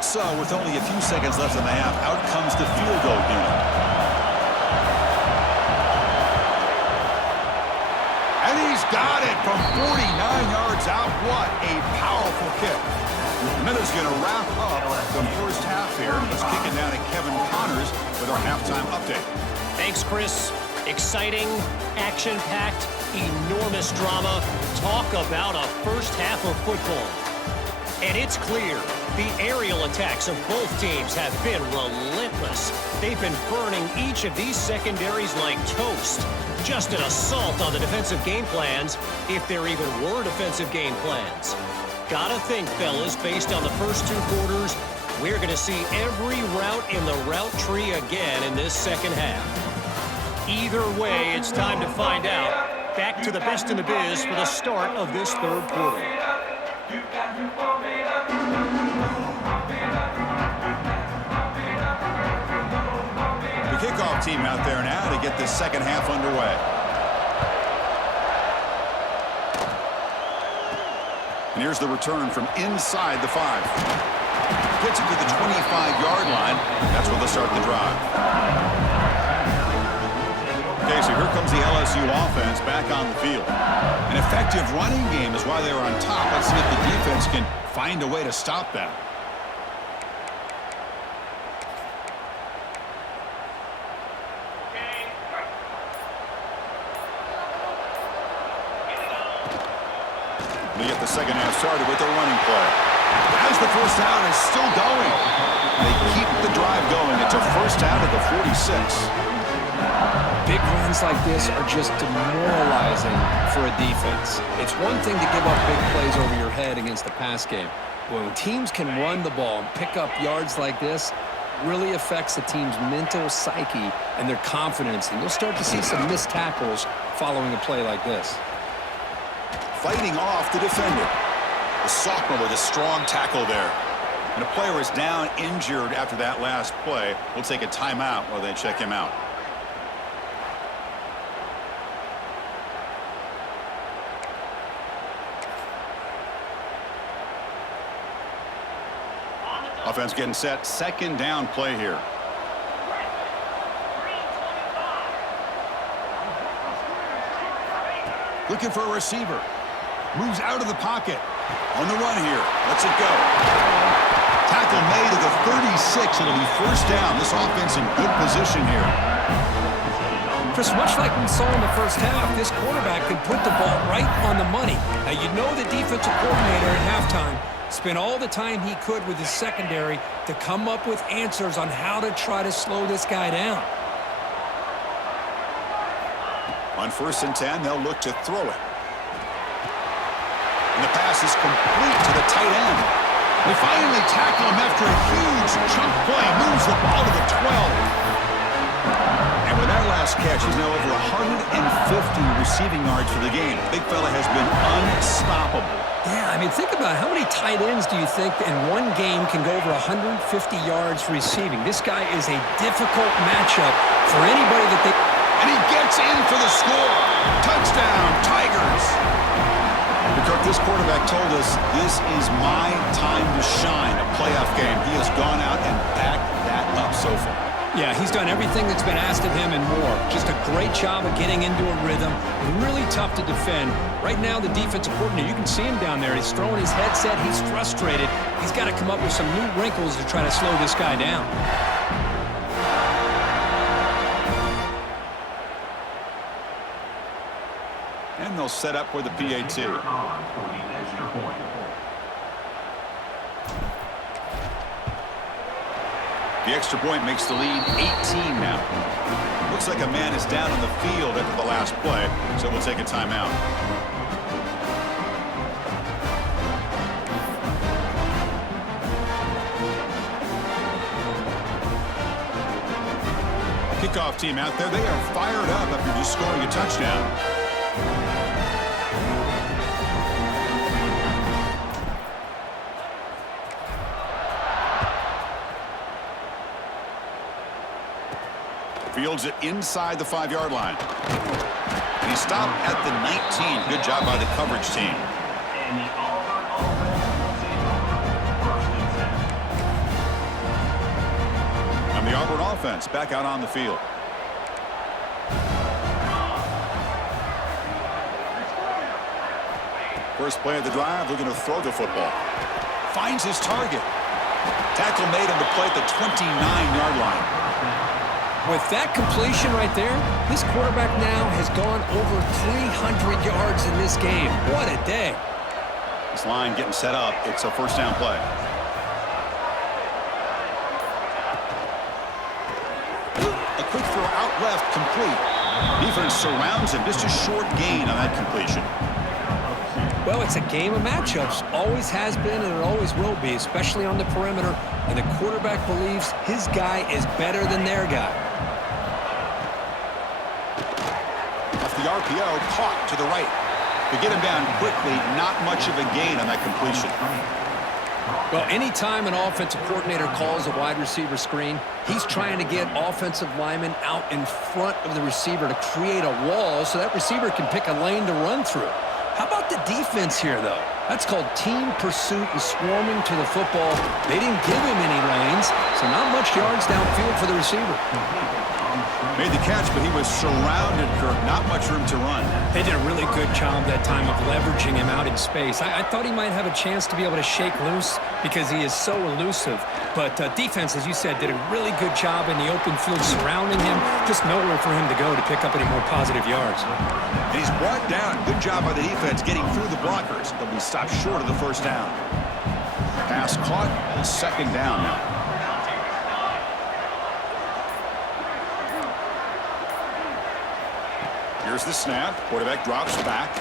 So, with only a few seconds left in the half, out comes the field goal unit. And he's got it from 49 yards out. What a powerful kick. The minute's going to wrap up the first half here. Let's kick it down to Kevin Connors with our halftime update. Thanks, Chris. Exciting, action-packed, enormous drama. Talk about a first half of football. And it's clear, the aerial attacks of both teams have been relentless. They've been burning each of these secondaries like toast. Just an assault on the defensive game plans, if there even were defensive game plans. Gotta think, fellas, based on the first 2 quarters, we're going to see every route in the route tree again in this second half. Either way, it's time to find out. Back to the best in the biz for the start of this third quarter. The kickoff team out there now to get this second half underway. And here's the return from inside the 5. Gets it to the 25-yard line. That's where they'll start the drive. Okay, so here comes the LSU offense back on the field. An effective running game is why they were on top. Let's see if the defense can find a way to stop that. They get the second half started with their running play. As the first down is still going. They keep the drive going. It's a first down at the 46. Big runs like this are just demoralizing for a defense. It's one thing to give up big plays over your head against the pass game. But when teams can run the ball and pick up yards like this, really affects the team's mental psyche and their confidence. And you'll start to see some missed tackles following a play like this. Fighting off the defender. The sophomore with a strong tackle there. And a player is down injured after that last play. We'll take a timeout while they check him out. Offense getting set. Second down play here. Looking for a receiver. Moves out of the pocket. On the run here. Lets it go. Tackle made at the 36. It'll be first down. This offense in good position here. Chris, much like we saw in the first half, this quarterback can put the ball right on the money. Now, you know the defensive coordinator at halftime spent all the time he could with his secondary to come up with answers on how to try to slow this guy down. On 1st and 10, they'll look to throw it. And the pass is complete to the tight end. They finally tackle him after a huge chunk play. Moves the ball to the 12. And with that last catch, he's now over 150 receiving yards for the game. Big fella has been unstoppable. Yeah, I mean, think about it. How many tight ends do you think in one game can go over 150 yards receiving? This guy is a difficult matchup for anybody that they... And he gets in for the score. Touchdown, Tigers. Kirk, this quarterback told us this is my time to shine, a playoff game. He has gone out and backed that up so far. Yeah, he's done everything that's been asked of him and more. Just a great job of getting into a rhythm. Really tough to defend. Right now, the defensive coordinator, you can see him down there. He's throwing his headset. He's frustrated. He's got to come up with some new wrinkles to try to slow this guy down. And they'll set up for the PAT. The extra point makes the lead 18 now. Looks like a man is down on the field after the last play, so we'll take a timeout. Kickoff team out there, they are fired up after just scoring a touchdown. Fields it inside the 5-yard line. And he stopped at the 19. Good job by the coverage team. And the Auburn offense back out on the field. First play of the drive, looking to throw the football. Finds his target. Tackle made on the play at the 29-yard line. With that completion right there, this quarterback now has gone over 300 yards in this game. What a day. This line getting set up. It's a first down play. A quick throw out left, complete. Defense surrounds him. Just a short gain on that completion. Well, it's a game of matchups. Always has been and it always will be, especially on the perimeter. And the quarterback believes his guy is better than their guy. Off the RPO, caught to the right. To get him down quickly, not much of a gain on that completion. Well, anytime an offensive coordinator calls a wide receiver screen, he's trying to get offensive linemen out in front of the receiver to create a wall so that receiver can pick a lane to run through. How about the defense here, though? That's called team pursuit and swarming to the football. They didn't give him any lanes, so not much yards downfield for the receiver. Made the catch, but he was surrounded, Kirk. Not much room to run. They did a really good job that time of leveraging him out in space. I thought he might have a chance to be able to shake loose because he is so elusive. But defense, as you said, did a really good job in the open field surrounding him. Just nowhere for him to go to pick up any more positive yards. And he's brought down. Good job by the defense getting through the blockers. They'll be stopped short of the first down. Pass caught. Second down now. Here's the snap. Quarterback drops back.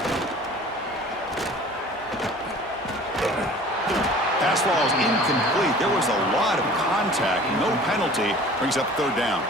Pass ball is incomplete. There was a lot of contact. No penalty. Brings up third down.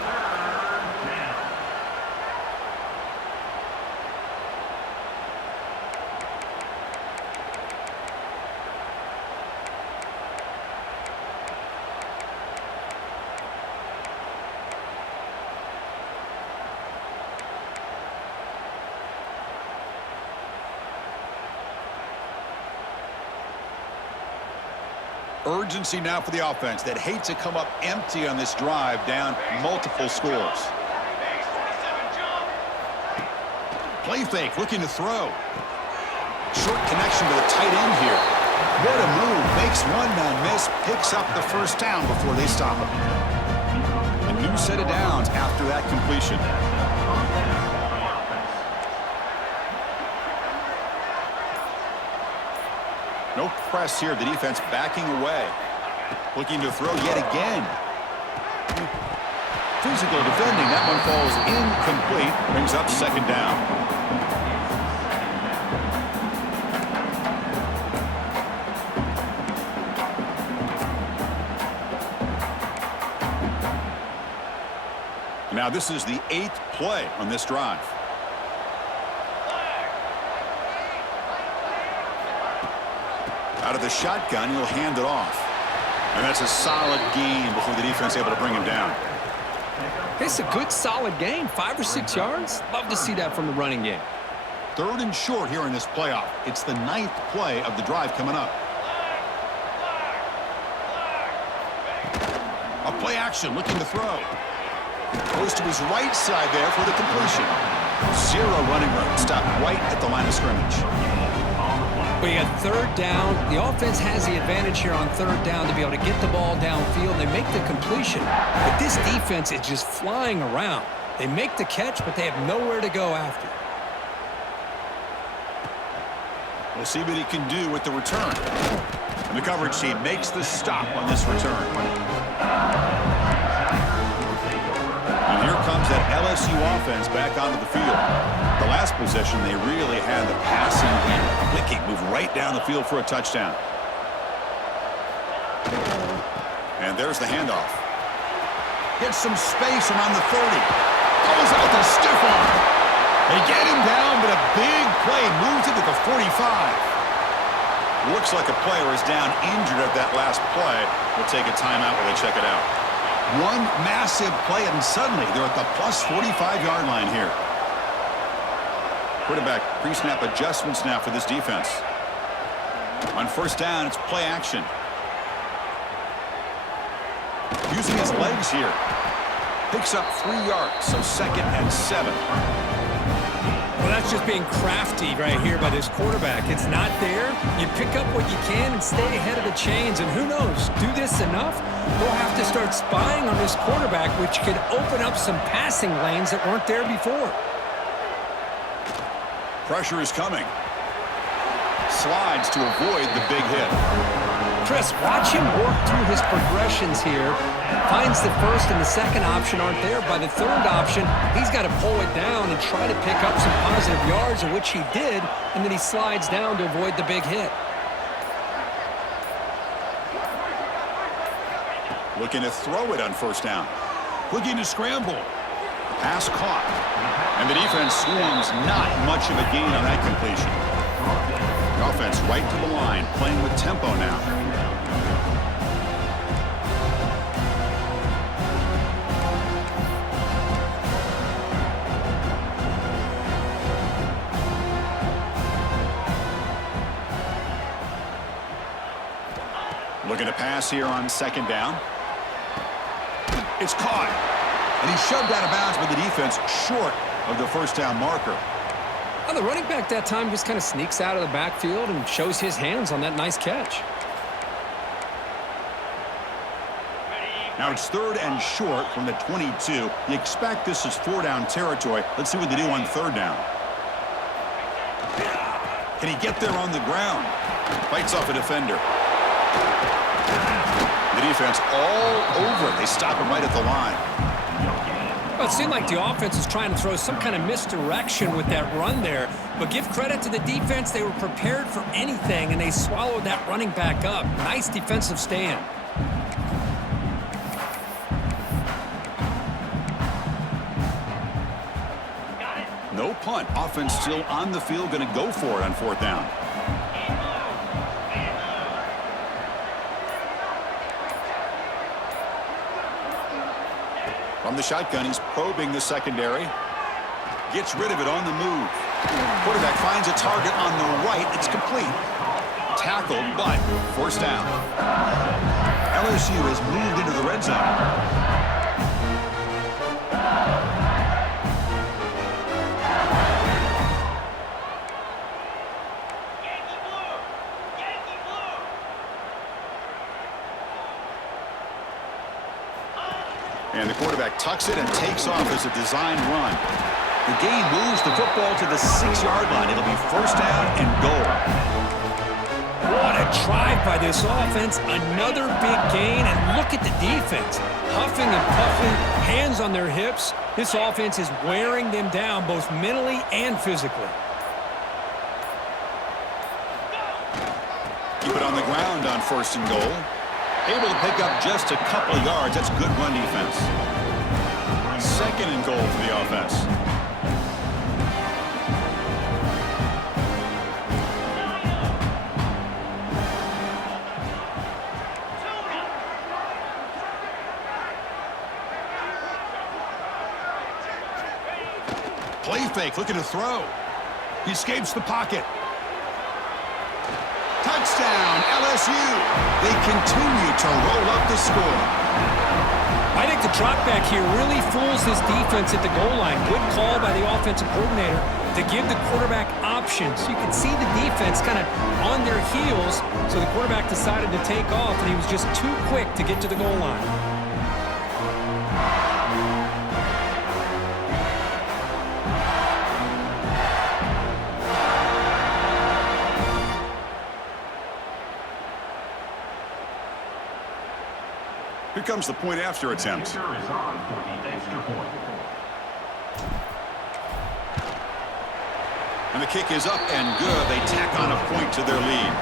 Urgency now for the offense that hates to come up empty on this drive, down multiple scores. Play fake, looking to throw. Short connection to the tight end here. What a move. Makes one man miss, picks up the first down before they stop him. A new set of downs after that completion. No press here. The defense backing away. Looking to throw yet again. Physical defending. That one falls incomplete. Brings up second down. Now this is the 8th play on this drive. Out of the shotgun, he'll hand it off. And that's a solid gain before the defense able to bring him down. It's a good, solid game. 5 or 6 yards. Love to see that from the running game. Third and short here in this playoff. It's the 9th play of the drive coming up. A play action, looking to throw. Goes to his right side there for the completion. Zero running room. Stopped right at the line of scrimmage. But you got third down. The offense has the advantage here on third down to be able to get the ball downfield. They make the completion. But this defense is just flying around. They make the catch, but they have nowhere to go after. We'll see what he can do with the return. And the coverage team makes the stop on this return. And here comes that LSU offense back onto the field. The last possession, they really had the passing and clicking move right down the field for a touchdown. And there's the handoff. Gets some space around the 30. Goes out to stiff arm. They get him down, but a big play moves it to the 45. Looks like a player is down injured at that last play. We'll take a timeout while they check it out. One massive play, and suddenly they're at the plus 45-yard line here. Quarterback pre-snap adjustments now for this defense. On first down, it's play action. Using his legs here. Picks up 3 yards, so 2nd and 7. Well, that's just being crafty right here by this quarterback. It's not there. You pick up what you can and stay ahead of the chains. And who knows, do this enough, they'll have to start spying on this quarterback, which could open up some passing lanes that weren't there before. Pressure is coming. Slides to avoid the big hit. Chris, watch him work through his progressions here. Finds the first and the second option aren't there. By the third option, he's got to pull it down and try to pick up some positive yards, of which he did, and then he slides down to avoid the big hit. Looking to throw it on first down. Looking to scramble. Pass caught. And the defense swarms not much of a gain on that completion. The offense right to the line, playing with tempo now. Looking to pass here on second down. It's caught. And he's shoved out of bounds by the defense short of the first down marker. Well, the running back that time just kind of sneaks out of the backfield and shows his hands on that nice catch. Now it's 3rd and short from the 22. You expect this is 4-down territory. Let's see what they do on 3rd down. Can he get there on the ground? Fights off a defender. The defense all over it. They stop him right at the line. Well, it seemed like the offense was trying to throw some kind of misdirection with that run there. But give credit to the defense. They were prepared for anything, and they swallowed that running back up. Nice defensive stand. No punt. Offense still on the field, going to go for it on 4th down. From the shotgun, he's probing the secondary. Gets rid of it on the move. Quarterback finds a target on the right. It's complete. Tackled, but forced down. LSU has moved into the red zone. And the quarterback tucks it and takes off as a designed run. The gain moves the football to the 6-yard line. It'll be first down and goal. What a drive by this offense. Another big gain, and look at the defense. Huffing and puffing, hands on their hips. This offense is wearing them down both mentally and physically. Keep it on the ground on 1st and goal. Able to pick up just a couple of yards. That's good run defense. 2nd and goal for the offense. Play fake, looking to throw. He escapes the pocket. Touchdown, LSU. They continue to roll up the score. I think the drop back here really fools this defense at the goal line. Good call by the offensive coordinator to give the quarterback options. You can see the defense kind of on their heels, so the quarterback decided to take off, and he was just too quick to get to the goal line. Here comes the point after attempt. And the kick is up and good. They tack on a point to their lead.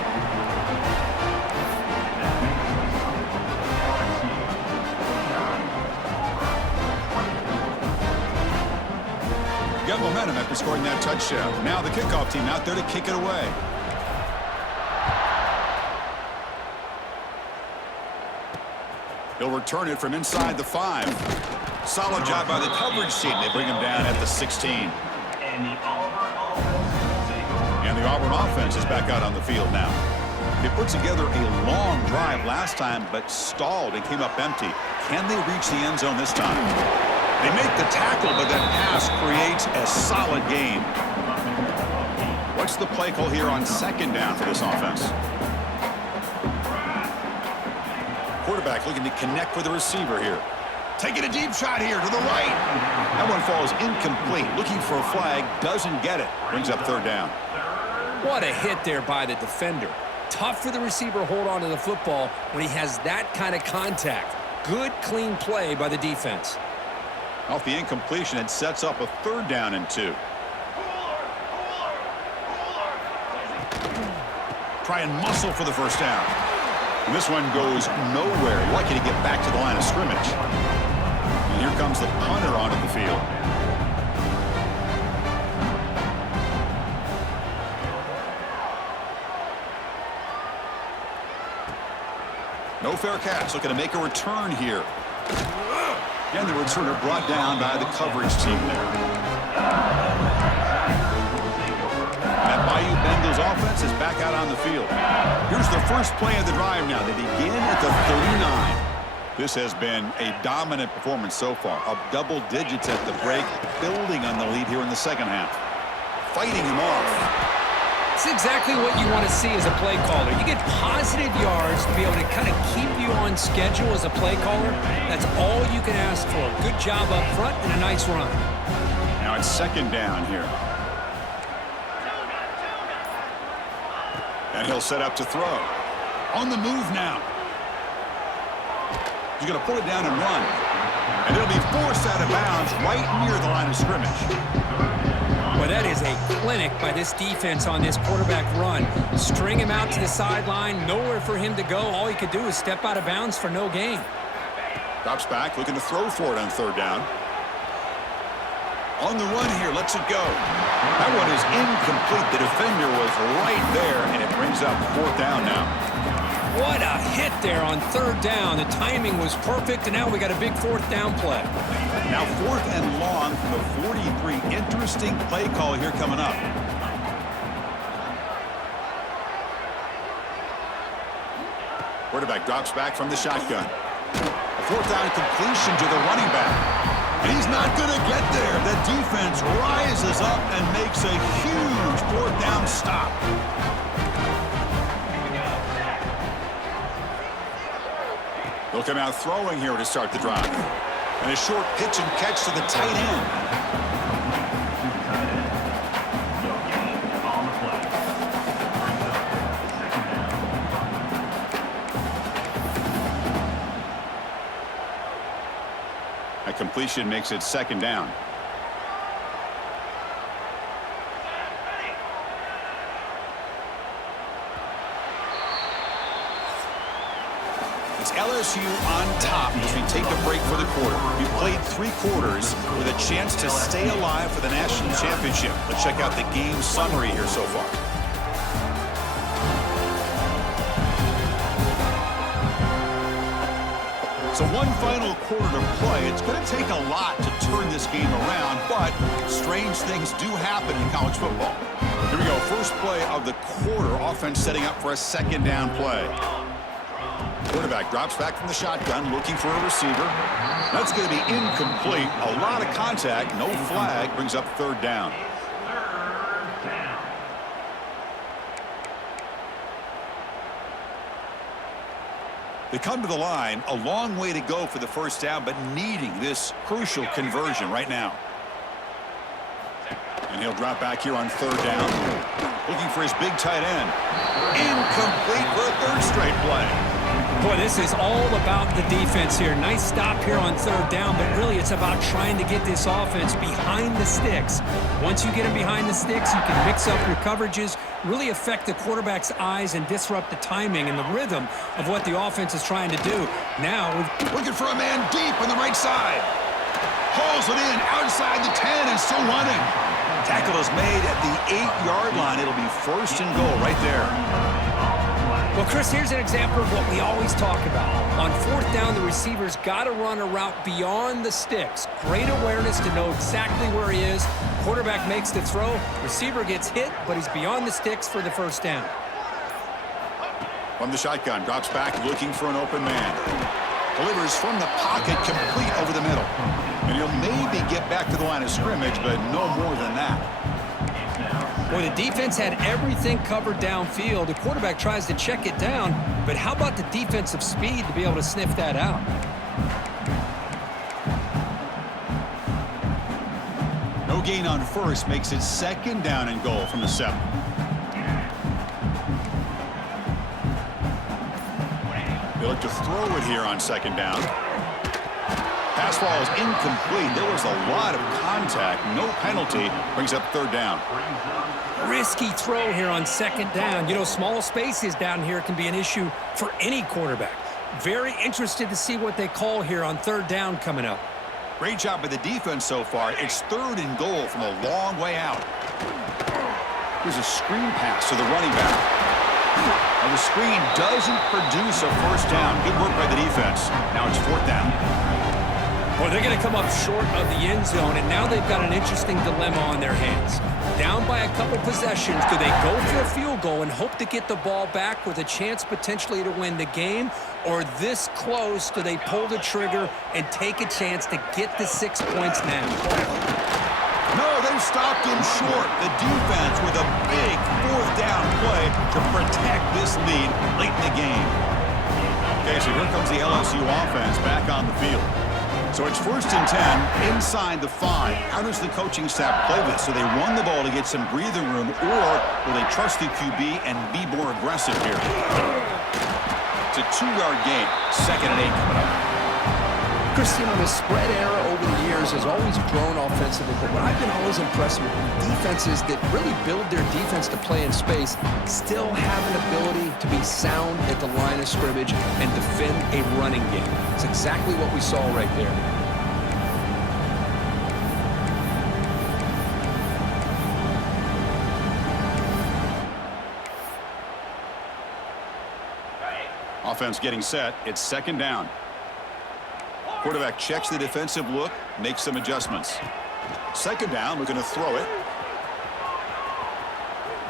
Got momentum after scoring that touchdown. Now the kickoff team out there to kick it away. He'll return it from inside the 5. Solid job by the coverage team. They bring him down at the 16. And the Auburn offense is back out on the field now. They put together a long drive last time, but stalled and came up empty. Can they reach the end zone this time? They make the tackle, but that pass creates a solid gain. What's the play call here on second down for this offense? Quarterback looking to connect with the receiver here. Taking a deep shot here to the right. That one falls incomplete. Looking for a flag. Doesn't get it. Brings up third down. What a hit there by the defender. Tough for the receiver to hold on to the football when he has that kind of contact. Good, clean play by the defense. Off the incompletion, it sets up a third down and 2. Try and muscle for the first down. And this one goes nowhere. Lucky to get back to the line of scrimmage. And here comes the punter onto the field. No fair catch. Looking to make a return here. And the returner brought down by the coverage team there. That Bayou Bengals offense is back out on the field. Here's the first play of the drive now. They begin at the 39. This has been a dominant performance so far. Up double digits at the break, building on the lead here in the second half. Fighting him off. It's exactly what you want to see as a play caller. You get positive yards to be able to kind of keep you on schedule as a play caller. That's all you can ask for. Good job up front and a nice run. Now it's second down here. And he'll set up to throw. On the move now. He's going to pull it down and run. And it'll be forced out of bounds right near the line of scrimmage. Well, that is a clinic by this defense on this quarterback run. String him out to the sideline, nowhere for him to go. All he could do is step out of bounds for no gain. Drops back, looking to throw for it on third down. On the run here, lets it go. That one is incomplete. The defender was right there, and it brings up fourth down now. What a hit there on third down. The timing was perfect, and now we got a big fourth down play. Now fourth and long from the 43. Interesting play call here coming up. Quarterback drops back from the shotgun. A fourth down completion to the running back. And he's not going to get there. The defense rises up and makes a huge fourth down stop. They'll come out throwing here to start the drive. And a short pitch and catch to the tight end. That completion makes it second down. It's LSU on top as we take a break for the quarter. We've played 3 quarters with a chance to stay alive for the national championship. Let's check out the game summary here so far. So one final quarter to play. It's going to take a lot to turn this game around, but strange things do happen in college football. Here we go. First play of the quarter. Offense setting up for a second down play. Quarterback drops back from the shotgun, looking for a receiver. That's going to be incomplete. A lot of contact, no flag, brings up third down. They come to the line, a long way to go for the first down, but needing this crucial conversion right now. And he'll drop back here on third down, looking for his big tight end. Incomplete for a third straight play. Boy, this is all about the defense here. Nice stop here on third down, but really it's about trying to get this offense behind the sticks. Once you get them behind the sticks, you can mix up your coverages, really affect the quarterback's eyes and disrupt the timing and the rhythm of what the offense is trying to do. Now, looking for a man deep on the right side. Hauls it in outside the 10 and still running. Tackle is made at the 8-yard line. It'll be first and goal right there. Well, Chris, here's an example of what we always talk about. On fourth down, the receiver's got to run a route beyond the sticks. Great awareness to know exactly where he is. Quarterback makes the throw. Receiver gets hit, but he's beyond the sticks for the first down. From the shotgun, drops back looking for an open man. Delivers from the pocket, complete over the middle. And he'll maybe get back to the line of scrimmage, but no more than that. Well, the defense had everything covered downfield. The quarterback tries to check it down, but how about the defensive speed to be able to sniff that out? No gain on first makes it second down and goal from the 7. They look to throw it here on second down. Pass ball is incomplete. There was a lot of contact. No penalty. Brings up third down. Risky throw here on second down. You know, small spaces down here can be an issue for any quarterback. Very interested to see what they call here on third down coming up. Great job by the defense so far. It's third and goal from a long way out. Here's a screen pass to the running back. Now the screen doesn't produce a first down. Good work by the defense. Now it's fourth down. Well, they're going to come up short of the end zone, and now they've got an interesting dilemma on their hands. Down by a couple possessions, do they go for a field goal and hope to get the ball back with a chance potentially to win the game? Or this close, do they pull the trigger and take a chance to get the 6 points now? No, they stopped him short. The defense with a big fourth down play to protect this lead late in the game. Okay, so here comes the LSU offense back on the field. So it's first and 10 inside the 5. How does the coaching staff play this? Do they run the ball to get some breathing room, or will they trust the QB and be more aggressive here? It's a 2-yard gain. Second and 8 coming up. Chris, you know, the spread era over the years has always grown offensively, but what I've been always impressed with defenses that really build their defense to play in space still have an ability to be sound at the line of scrimmage and defend a running game. It's exactly what we saw right there. Offense getting set. It's second down. Quarterback checks the defensive look, makes some adjustments. Second down, looking to throw it.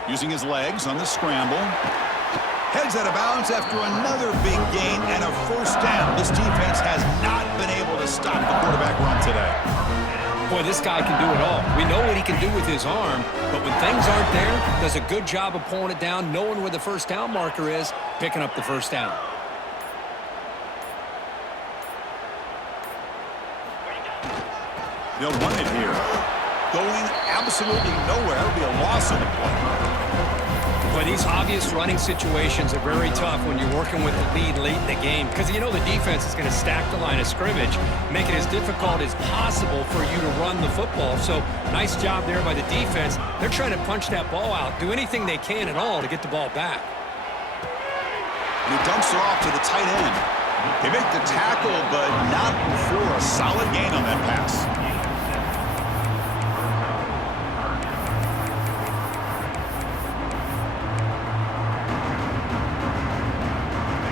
Using his legs on the scramble. Heads out of bounds after another big gain and a first down. This defense has not been able to stop the quarterback run today. Boy, this guy can do it all. We know what he can do with his arm, but when things aren't there, does a good job of pulling it down, knowing where the first down marker is, picking up the first down. They'll run it here. Going absolutely nowhere. It'll be a loss of the play. Boy, these obvious running situations are very tough when you're working with the lead late in the game, because you know the defense is going to stack the line of scrimmage, make it as difficult as possible for you to run the football. So nice job there by the defense. They're trying to punch that ball out, do anything they can at all to get the ball back. And he dumps it off to the tight end. They make the tackle, but not before a solid gain on that pass.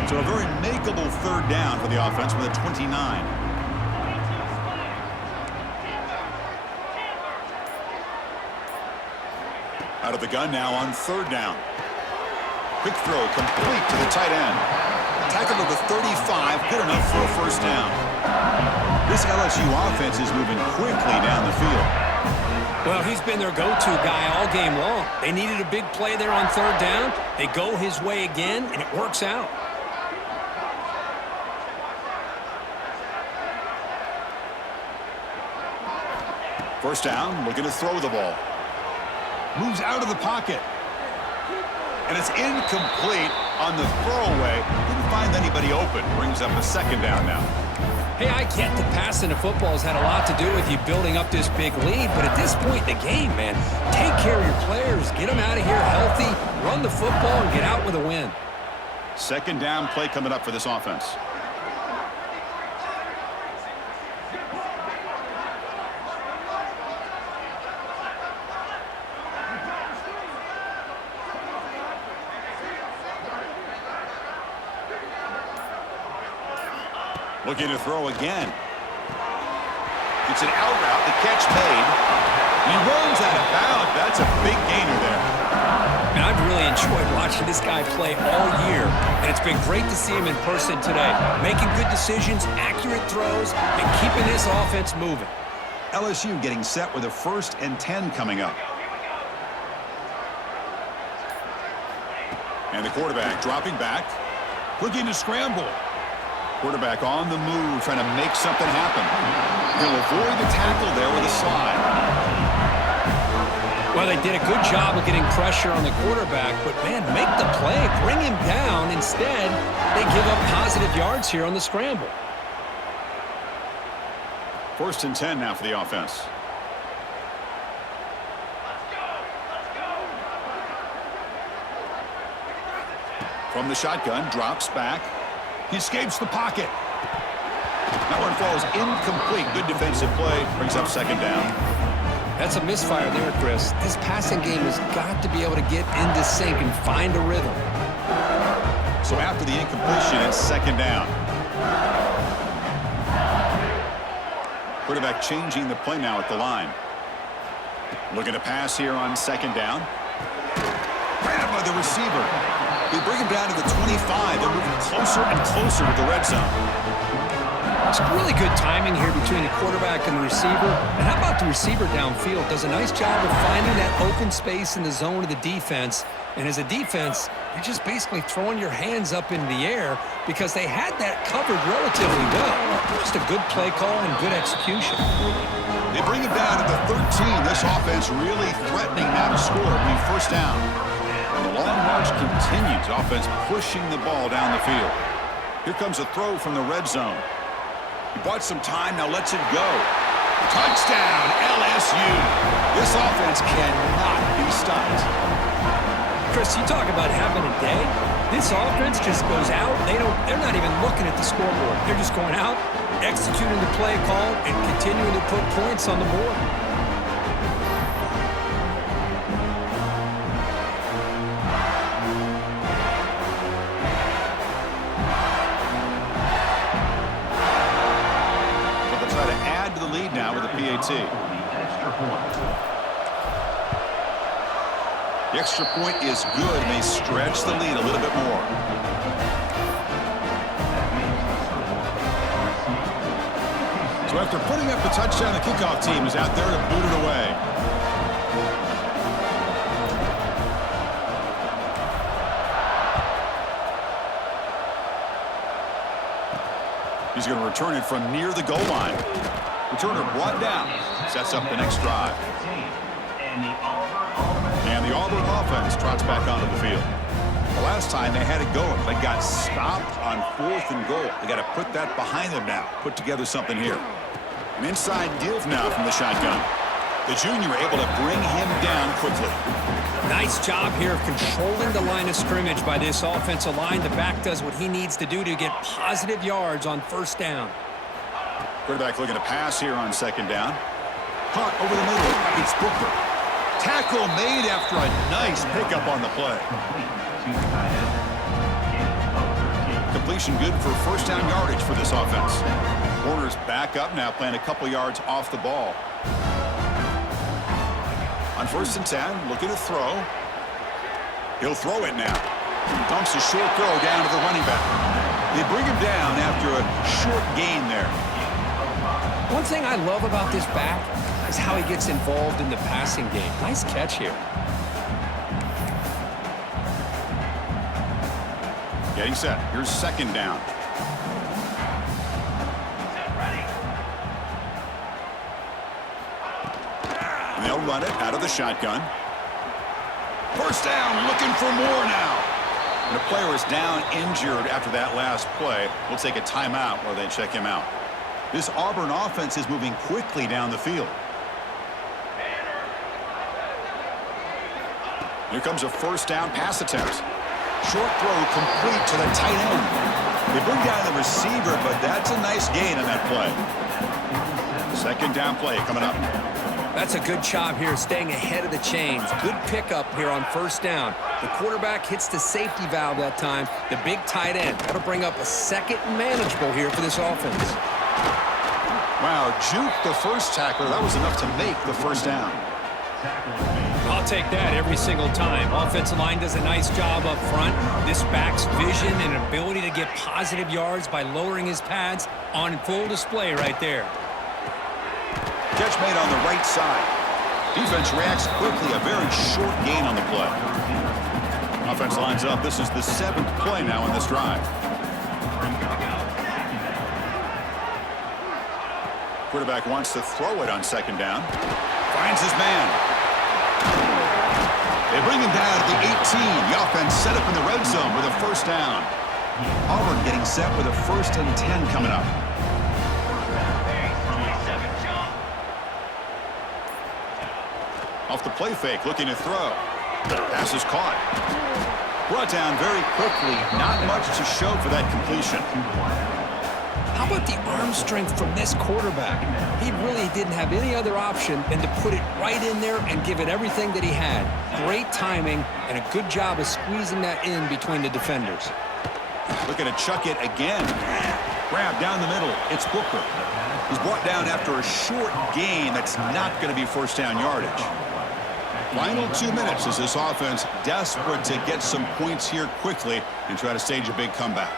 So a very makeable third down for the offense with a 29. Out of the gun now on third down. Quick throw complete to the tight end. Tackle to the 35, good enough for a first down. This LSU offense is moving quickly down the field. Well, he's been their go-to guy all game long. They needed a big play there on third down. They go his way again, and it works out. First down, looking to throw the ball. Moves out of the pocket. And it's incomplete on the throwaway. Didn't find anybody open. Brings up a second down now. Hey, I get that passing the football has had a lot to do with you building up this big lead, but at this point in the game, man, take care of your players. Get them out of here healthy, run the football, and get out with a win. Second down play coming up for this offense. Looking to throw again. It's an out route. The catch made. He runs out of bounds. That's a big gainer there. And I've really enjoyed watching this guy play all year, and it's been great to see him in person today. Making good decisions, accurate throws, and keeping this offense moving. LSU getting set with a 1st and 10 coming up. And the quarterback dropping back. Looking to scramble. Quarterback on the move, trying to make something happen. He'll avoid the tackle there with a slide. Well, they did a good job of getting pressure on the quarterback, but, man, make the play. Bring him down. Instead, they give up positive yards here on the scramble. 1st and 10 now for the offense. From the shotgun, drops back. He escapes the pocket. That one falls incomplete. Good defensive play. Brings up second down. That's a misfire there, Chris. This passing game has got to be able to get into sync and find a rhythm. So after the incompletion, it's second down. Quarterback changing the play now at the line. Looking to pass here on second down. Grabbed by the receiver. They bring him down to the 25. They're moving closer and closer to the red zone. It's really good timing here between the quarterback and the receiver. And how about the receiver downfield? Does a nice job of finding that open space in the zone of the defense. And as a defense, you're just basically throwing your hands up in the air because they had that covered relatively well. Just a good play call and good execution. They bring him down to the 13. This offense really threatening now to score. It'll be first down. And the long march continues. Offense pushing the ball down the field. Here comes a throw from the red zone. He bought some time, now lets it go. Touchdown, LSU. This offense cannot be stopped. Chris, you talk about having a day. This offense just goes out. They're not even looking at the scoreboard. They're just going out, executing the play call, and continuing to put points on the board. The extra point is good, and they stretch the lead a little bit more. So after putting up the touchdown, the kickoff team is out there to boot it away. He's going to return it from near the goal line. Returner brought down. Sets up the next drive. And the Auburn offense trots back onto the field. The last time they had it going, they got stopped on 4th and goal. They got to put that behind them now. Put together something here. An inside deal now from the shotgun. The junior able to bring him down quickly. Nice job here of controlling the line of scrimmage by this offensive line. The back does what he needs to do to get positive yards on first down. Quarterback looking to pass here on second down. Caught over the middle. It's Booker. Tackle made after a nice pickup on the play. Completion good for first down yardage for this offense. Warner's back up now, playing a couple yards off the ball. On 1st and 10, looking to throw. He'll throw it now. Dumps a short throw down to the running back. They bring him down after a short gain there. One thing I love about this back is how he gets involved in the passing game. Nice catch here. Getting set. Here's second down. And they'll run it out of the shotgun. First down, looking for more now. And the player is down injured after that last play. We'll take a timeout while they check him out. This Auburn offense is moving quickly down the field. Here comes a first down pass attempt. Short throw complete to the tight end. They bring down the receiver, but that's a nice gain on that play. Second down play coming up. That's a good job here staying ahead of the chains. Good pickup here on first down. The quarterback hits the safety valve that time. The big tight end. That'll bring up a second manageable here for this offense. Wow, juke the first tackler. That was enough to make the first down. I'll take that every single time. Offensive line does a nice job up front. This back's vision and ability to get positive yards by lowering his pads on full display right there. Catch made on the right side. Defense reacts quickly. A very short gain on the play. Offense lines up. This is the 7th play now in this drive. Quarterback wants to throw it on second down. Finds his man. They bring him down at the 18. The offense set up in the red zone with a first down. Auburn getting set with a 1st and 10 coming up. Off the play fake, looking to throw. Pass is caught. Brought down very quickly. Not much to show for that completion. How about the arm strength from this quarterback? He really didn't have any other option than to put it right in there and give it everything that he had. Great timing and a good job of squeezing that in between the defenders. Looking to chuck it again. Grab down the middle. It's Booker. He's brought down after a short gain that's not going to be first down yardage. Final 2 minutes as this offense desperate to get some points here quickly and try to stage a big comeback.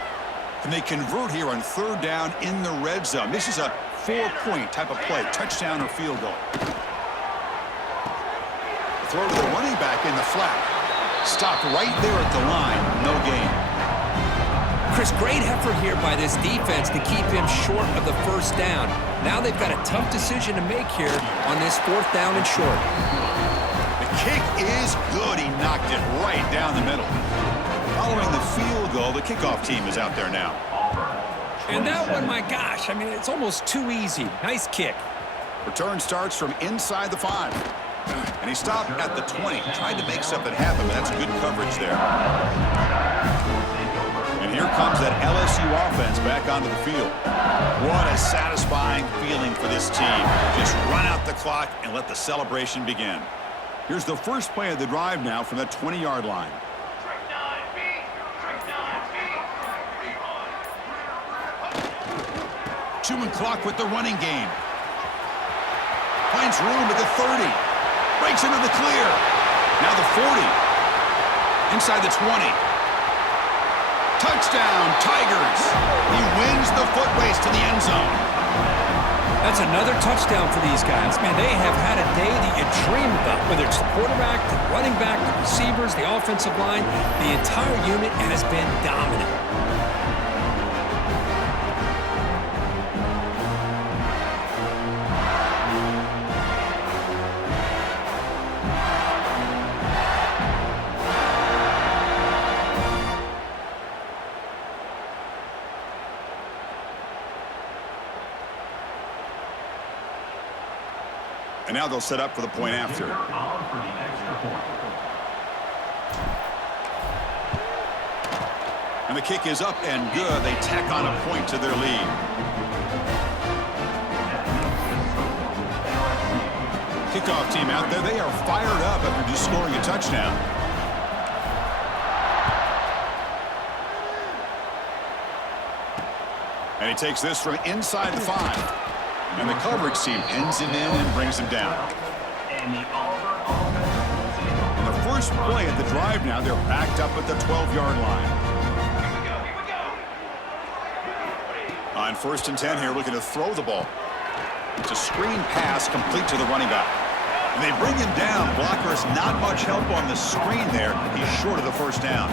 And they convert here on third down in the red zone. This is a 4-point type of play, touchdown or field goal. Throw to the running back in the flat. Stopped right there at the line, no gain. Chris, great effort here by this defense to keep him short of the first down. Now they've got a tough decision to make here on this 4th down and short. The kick is good. He knocked it right down the middle. Following the field goal, the kickoff team is out there now. And that one, my gosh, I mean, it's almost too easy. Nice kick. Return starts from inside the 5. And he stopped at the 20. Tried to make something happen, but that's good coverage there. And here comes that LSU offense back onto the field. What a satisfying feeling for this team. Just run out the clock and let the celebration begin. Here's the first play of the drive now from the 20-yard line. Two-man clock with the running game. Finds room at the 30. Breaks into the clear. Now the 40. Inside the 20. Touchdown, Tigers. He wins the foot race to the end zone. That's another touchdown for these guys. Man, they have had a day that you dream about. Whether it's the quarterback, the running back, the receivers, the offensive line, the entire unit has been dominant. And now they'll set up for the point after. And the kick is up and good. They tack on a point to their lead. Kickoff team out there. They are fired up after just scoring a touchdown. And he takes this from inside the 5. And the coverage team ends him in and brings him down. And the first play of the drive now, they're backed up at the 12-yard line. On 1st and 10 here, looking to throw the ball. It's a screen pass complete to the running back. And they bring him down. Blocker has not much help on the screen there. He's short of the first down.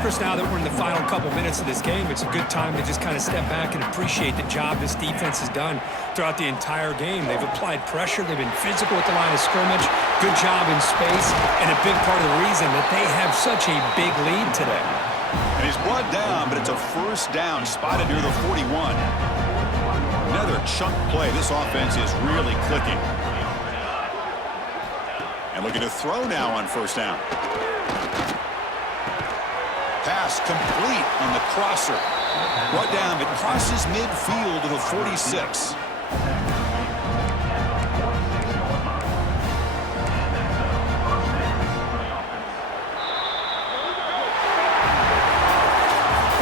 Chris, now that we're in the final couple minutes of this game, it's a good time to just kind of step back and appreciate the job this defense has done throughout the entire game. They've applied pressure. They've been physical at the line of scrimmage. Good job in space, and a big part of the reason that they have such a big lead today. And he's brought down, but it's a first down spotted near the 41. Another chunk play. This offense is really clicking. And looking to throw now on 1st down. Pass complete on the crosser. Brought down, but crosses midfield to the 46.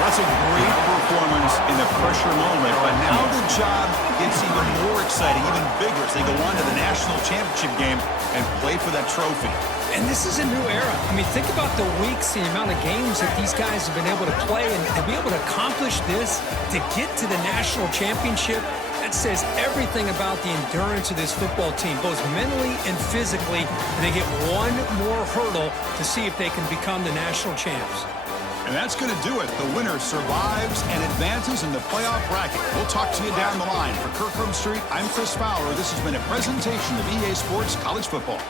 That's a great performance in the pressure moment, but now the job gets even more exciting, even bigger as they go on to the national championship game and play for that trophy. And this is a new era. I mean, think about the weeks, the amount of games that these guys have been able to play, and to be able to accomplish this, to get to the national championship, that says everything about the endurance of this football team, both mentally and physically. And they get one more hurdle to see if they can become the national champs. And that's going to do it. The winner survives and advances in the playoff bracket. We'll talk to you down the line. For Kirkland Street, I'm Chris Fowler. This has been a presentation of EA Sports College Football.